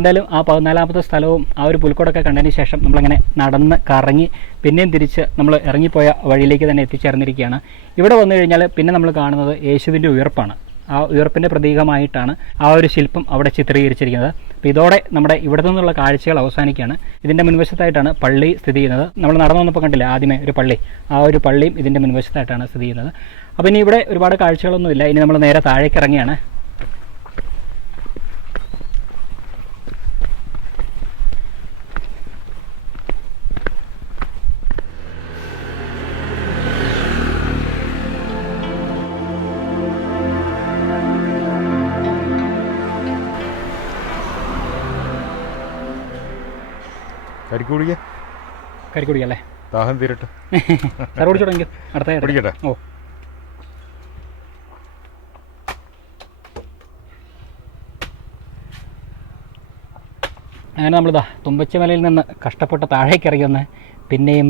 എന്തായാലും ആ പതിനാലാമത്തെ സ്ഥലവും ആ ഒരു പുൽക്കോടൊക്കെ കണ്ടതിന് ശേഷം നമ്മളങ്ങനെ നടന്ന് കറങ്ങി പിന്നെയും തിരിച്ച് നമ്മൾ ഇറങ്ങിപ്പോയ വഴിയിലേക്ക് തന്നെ എത്തിച്ചേർന്നിരിക്കുകയാണ്. ഇവിടെ വന്നു കഴിഞ്ഞാൽ പിന്നെ നമ്മൾ കാണുന്നത് യേശുവിന്റെ ഉയർപ്പാണ്. ആ ഉയർപ്പിന്റെ പ്രതീകമായിട്ടാണ് ആ ഒരു ശില്പം അവിടെ ചിത്രീകരിച്ചിരിക്കുന്നത്. അപ്പോൾ ഇതോടെ നമ്മുടെ ഇവിടെ നിന്നുള്ള കാഴ്ചകൾ അവസാനിക്കുകയാണ്. ഇതിന്റെ മുൻവശത്തായിട്ടാണ് പള്ളി സ്ഥിതി ചെയ്യുന്നത്. നമ്മൾ നടന്നു വന്നപ്പോൾ കണ്ടില്ല ആദ്യമേ ഒരു പള്ളി. ആ ഒരു പള്ളിയും ഇതിന്റെ മുൻവശത്തായിട്ടാണ് സ്ഥിതി ചെയ്യുന്നത്. അപ്പോൾ ഇനി ഇവിടെ ഒരുപാട് കാഴ്ചകളൊന്നുമില്ല. ഇനി നമ്മൾ നേരെ താഴേക്ക് ഇറങ്ങിയാണ് കരിക്ക് കുടിക്കുക ദാഹം തീരട്ടെ. സാർ കുടിച്ചോടെങ്കിൽ അടുത്ത കുടിക്കട്ടെ? ഓ. അങ്ങനെ നമ്മളിതാ തുമ്പച്ചിമലയിൽ നിന്ന് കഷ്ടപ്പെട്ട് താഴേക്ക് ഇറങ്ങി വന്ന് പിന്നെയും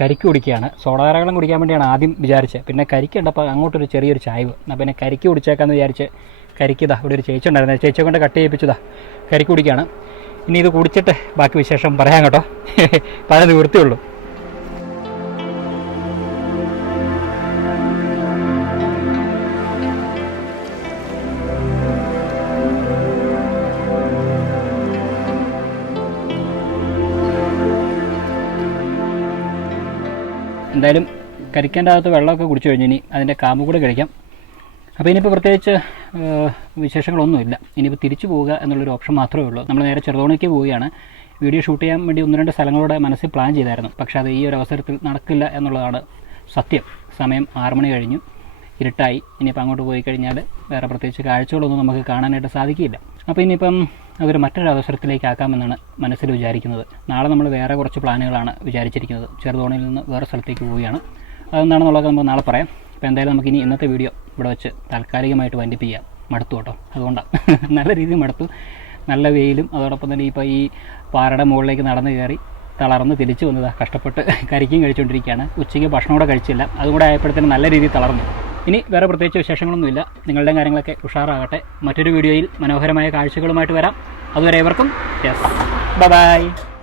കരിക്ക് കുടിക്കുകയാണ്. സോഡാരകളം കുടിക്കാൻ വേണ്ടിയാണ് ആദ്യം വിചാരിച്ചത്. പിന്നെ കരിക്ക് ഉണ്ടപ്പോൾ അങ്ങോട്ടൊരു ചെറിയൊരു ചായവ്. എന്നാൽ പിന്നെ കരിക്ക് കുടിച്ചേക്കാന്ന് വിചാരിച്ച് കരിക്കിതാ ഇവിടെ ഒരു ചേച്ചി ഉണ്ടായിരുന്നു. ചേച്ചിയെ കൊണ്ട് കട്ട് ചെയ്യിപ്പിച്ചതാ. കരിക്ക് കുടിക്കുകയാണ്. ഇനി ഇത് കുടിച്ചിട്ട് ബാക്കി വിശേഷം പറയാം കേട്ടോ. പല നിവൃത്തിയുള്ളൂ എന്തായാലും അകത്ത് വെള്ളമൊക്കെ കുടിച്ചു കഴിഞ്ഞ് ഇനി അതിന്റെ കാമ്പ് കൂടെ കഴിക്കാം. അപ്പോൾ ഇനിയിപ്പോൾ പ്രത്യേകിച്ച് വിശേഷങ്ങളൊന്നുമില്ല. ഇനിയിപ്പോൾ തിരിച്ചു പോവുക എന്നുള്ളൊരു ഓപ്ഷൻ മാത്രമേ ഉള്ളൂ. നമ്മൾ നേരെ ചെറുതോണിക്ക് പോവുകയാണ്. വീഡിയോ ഷൂട്ട് ചെയ്യാൻ വേണ്ടി ഒന്ന് രണ്ട് സ്ഥലങ്ങളുടെ മനസ്സിൽ പ്ലാൻ ചെയ്തായിരുന്നു. പക്ഷേ അത് ഈ ഒരു അവസരത്തിൽ നടക്കില്ല എന്നുള്ളതാണ് സത്യം. സമയം ആറ് മണി കഴിഞ്ഞു. ഇരുട്ടായി. ഇനിയിപ്പോൾ അങ്ങോട്ട് പോയി കഴിഞ്ഞാൽ വേറെ പ്രത്യേകിച്ച് കാഴ്ചകളൊന്നും നമുക്ക് കാണാനായിട്ട് സാധിക്കില്ല. അപ്പോൾ ഇനിയിപ്പം അതൊരു മറ്റൊരു അവസരത്തിലേക്ക് ആക്കാമെന്നാണ് മനസ്സിൽ വിചാരിക്കുന്നത്. നാളെ നമ്മൾ വേറെ കുറച്ച് പ്ലാനുകളാണ് വിചാരിച്ചിരിക്കുന്നത്. ചെറുതോണിയിൽ നിന്ന് വേറെ സ്ഥലത്തേക്ക് പോവുകയാണ്. അതെന്താണെന്നുള്ളത് നമുക്ക് നാളെ പറയാം. അപ്പോൾ എന്തായാലും നമുക്കിനി ഇന്നത്തെ വീഡിയോ ഇവിടെ വെച്ച് താൽക്കാലികമായിട്ട് ചെയ്യാം. മടുത്തു കേട്ടോ. അതുകൊണ്ടാണ് നല്ല രീതിയിൽ മടുത്തു. നല്ല വെയിലും അതോടൊപ്പം തന്നെ ഇപ്പോൾ ഈ പാറയുടെ മുകളിലേക്ക് നടന്നു കയറി തളർന്ന് തിരിച്ചു വന്നതാ. കഷ്ടപ്പെട്ട് കരിക്കും കഴിച്ചുകൊണ്ടിരിക്കുകയാണ് ഉച്ചയ്ക്ക് ഭക്ഷണം കൂടെ കഴിച്ചില്ല. അതുകൂടെ ആയപ്പോഴത്തേനും നല്ല രീതിയിൽ തളർന്നു. ഇനി വേറെ പ്രത്യേകിച്ച് വിശേഷങ്ങളൊന്നുമില്ല. നിങ്ങളുടെ കാര്യങ്ങളൊക്കെ ഉഷാറാകട്ടെ. മറ്റൊരു വീഡിയോയിൽ മനോഹരമായ കാഴ്ചകളുമായിട്ട് വരാം. അതുവരെ ഇവർക്കും യെസ്. ബൈ.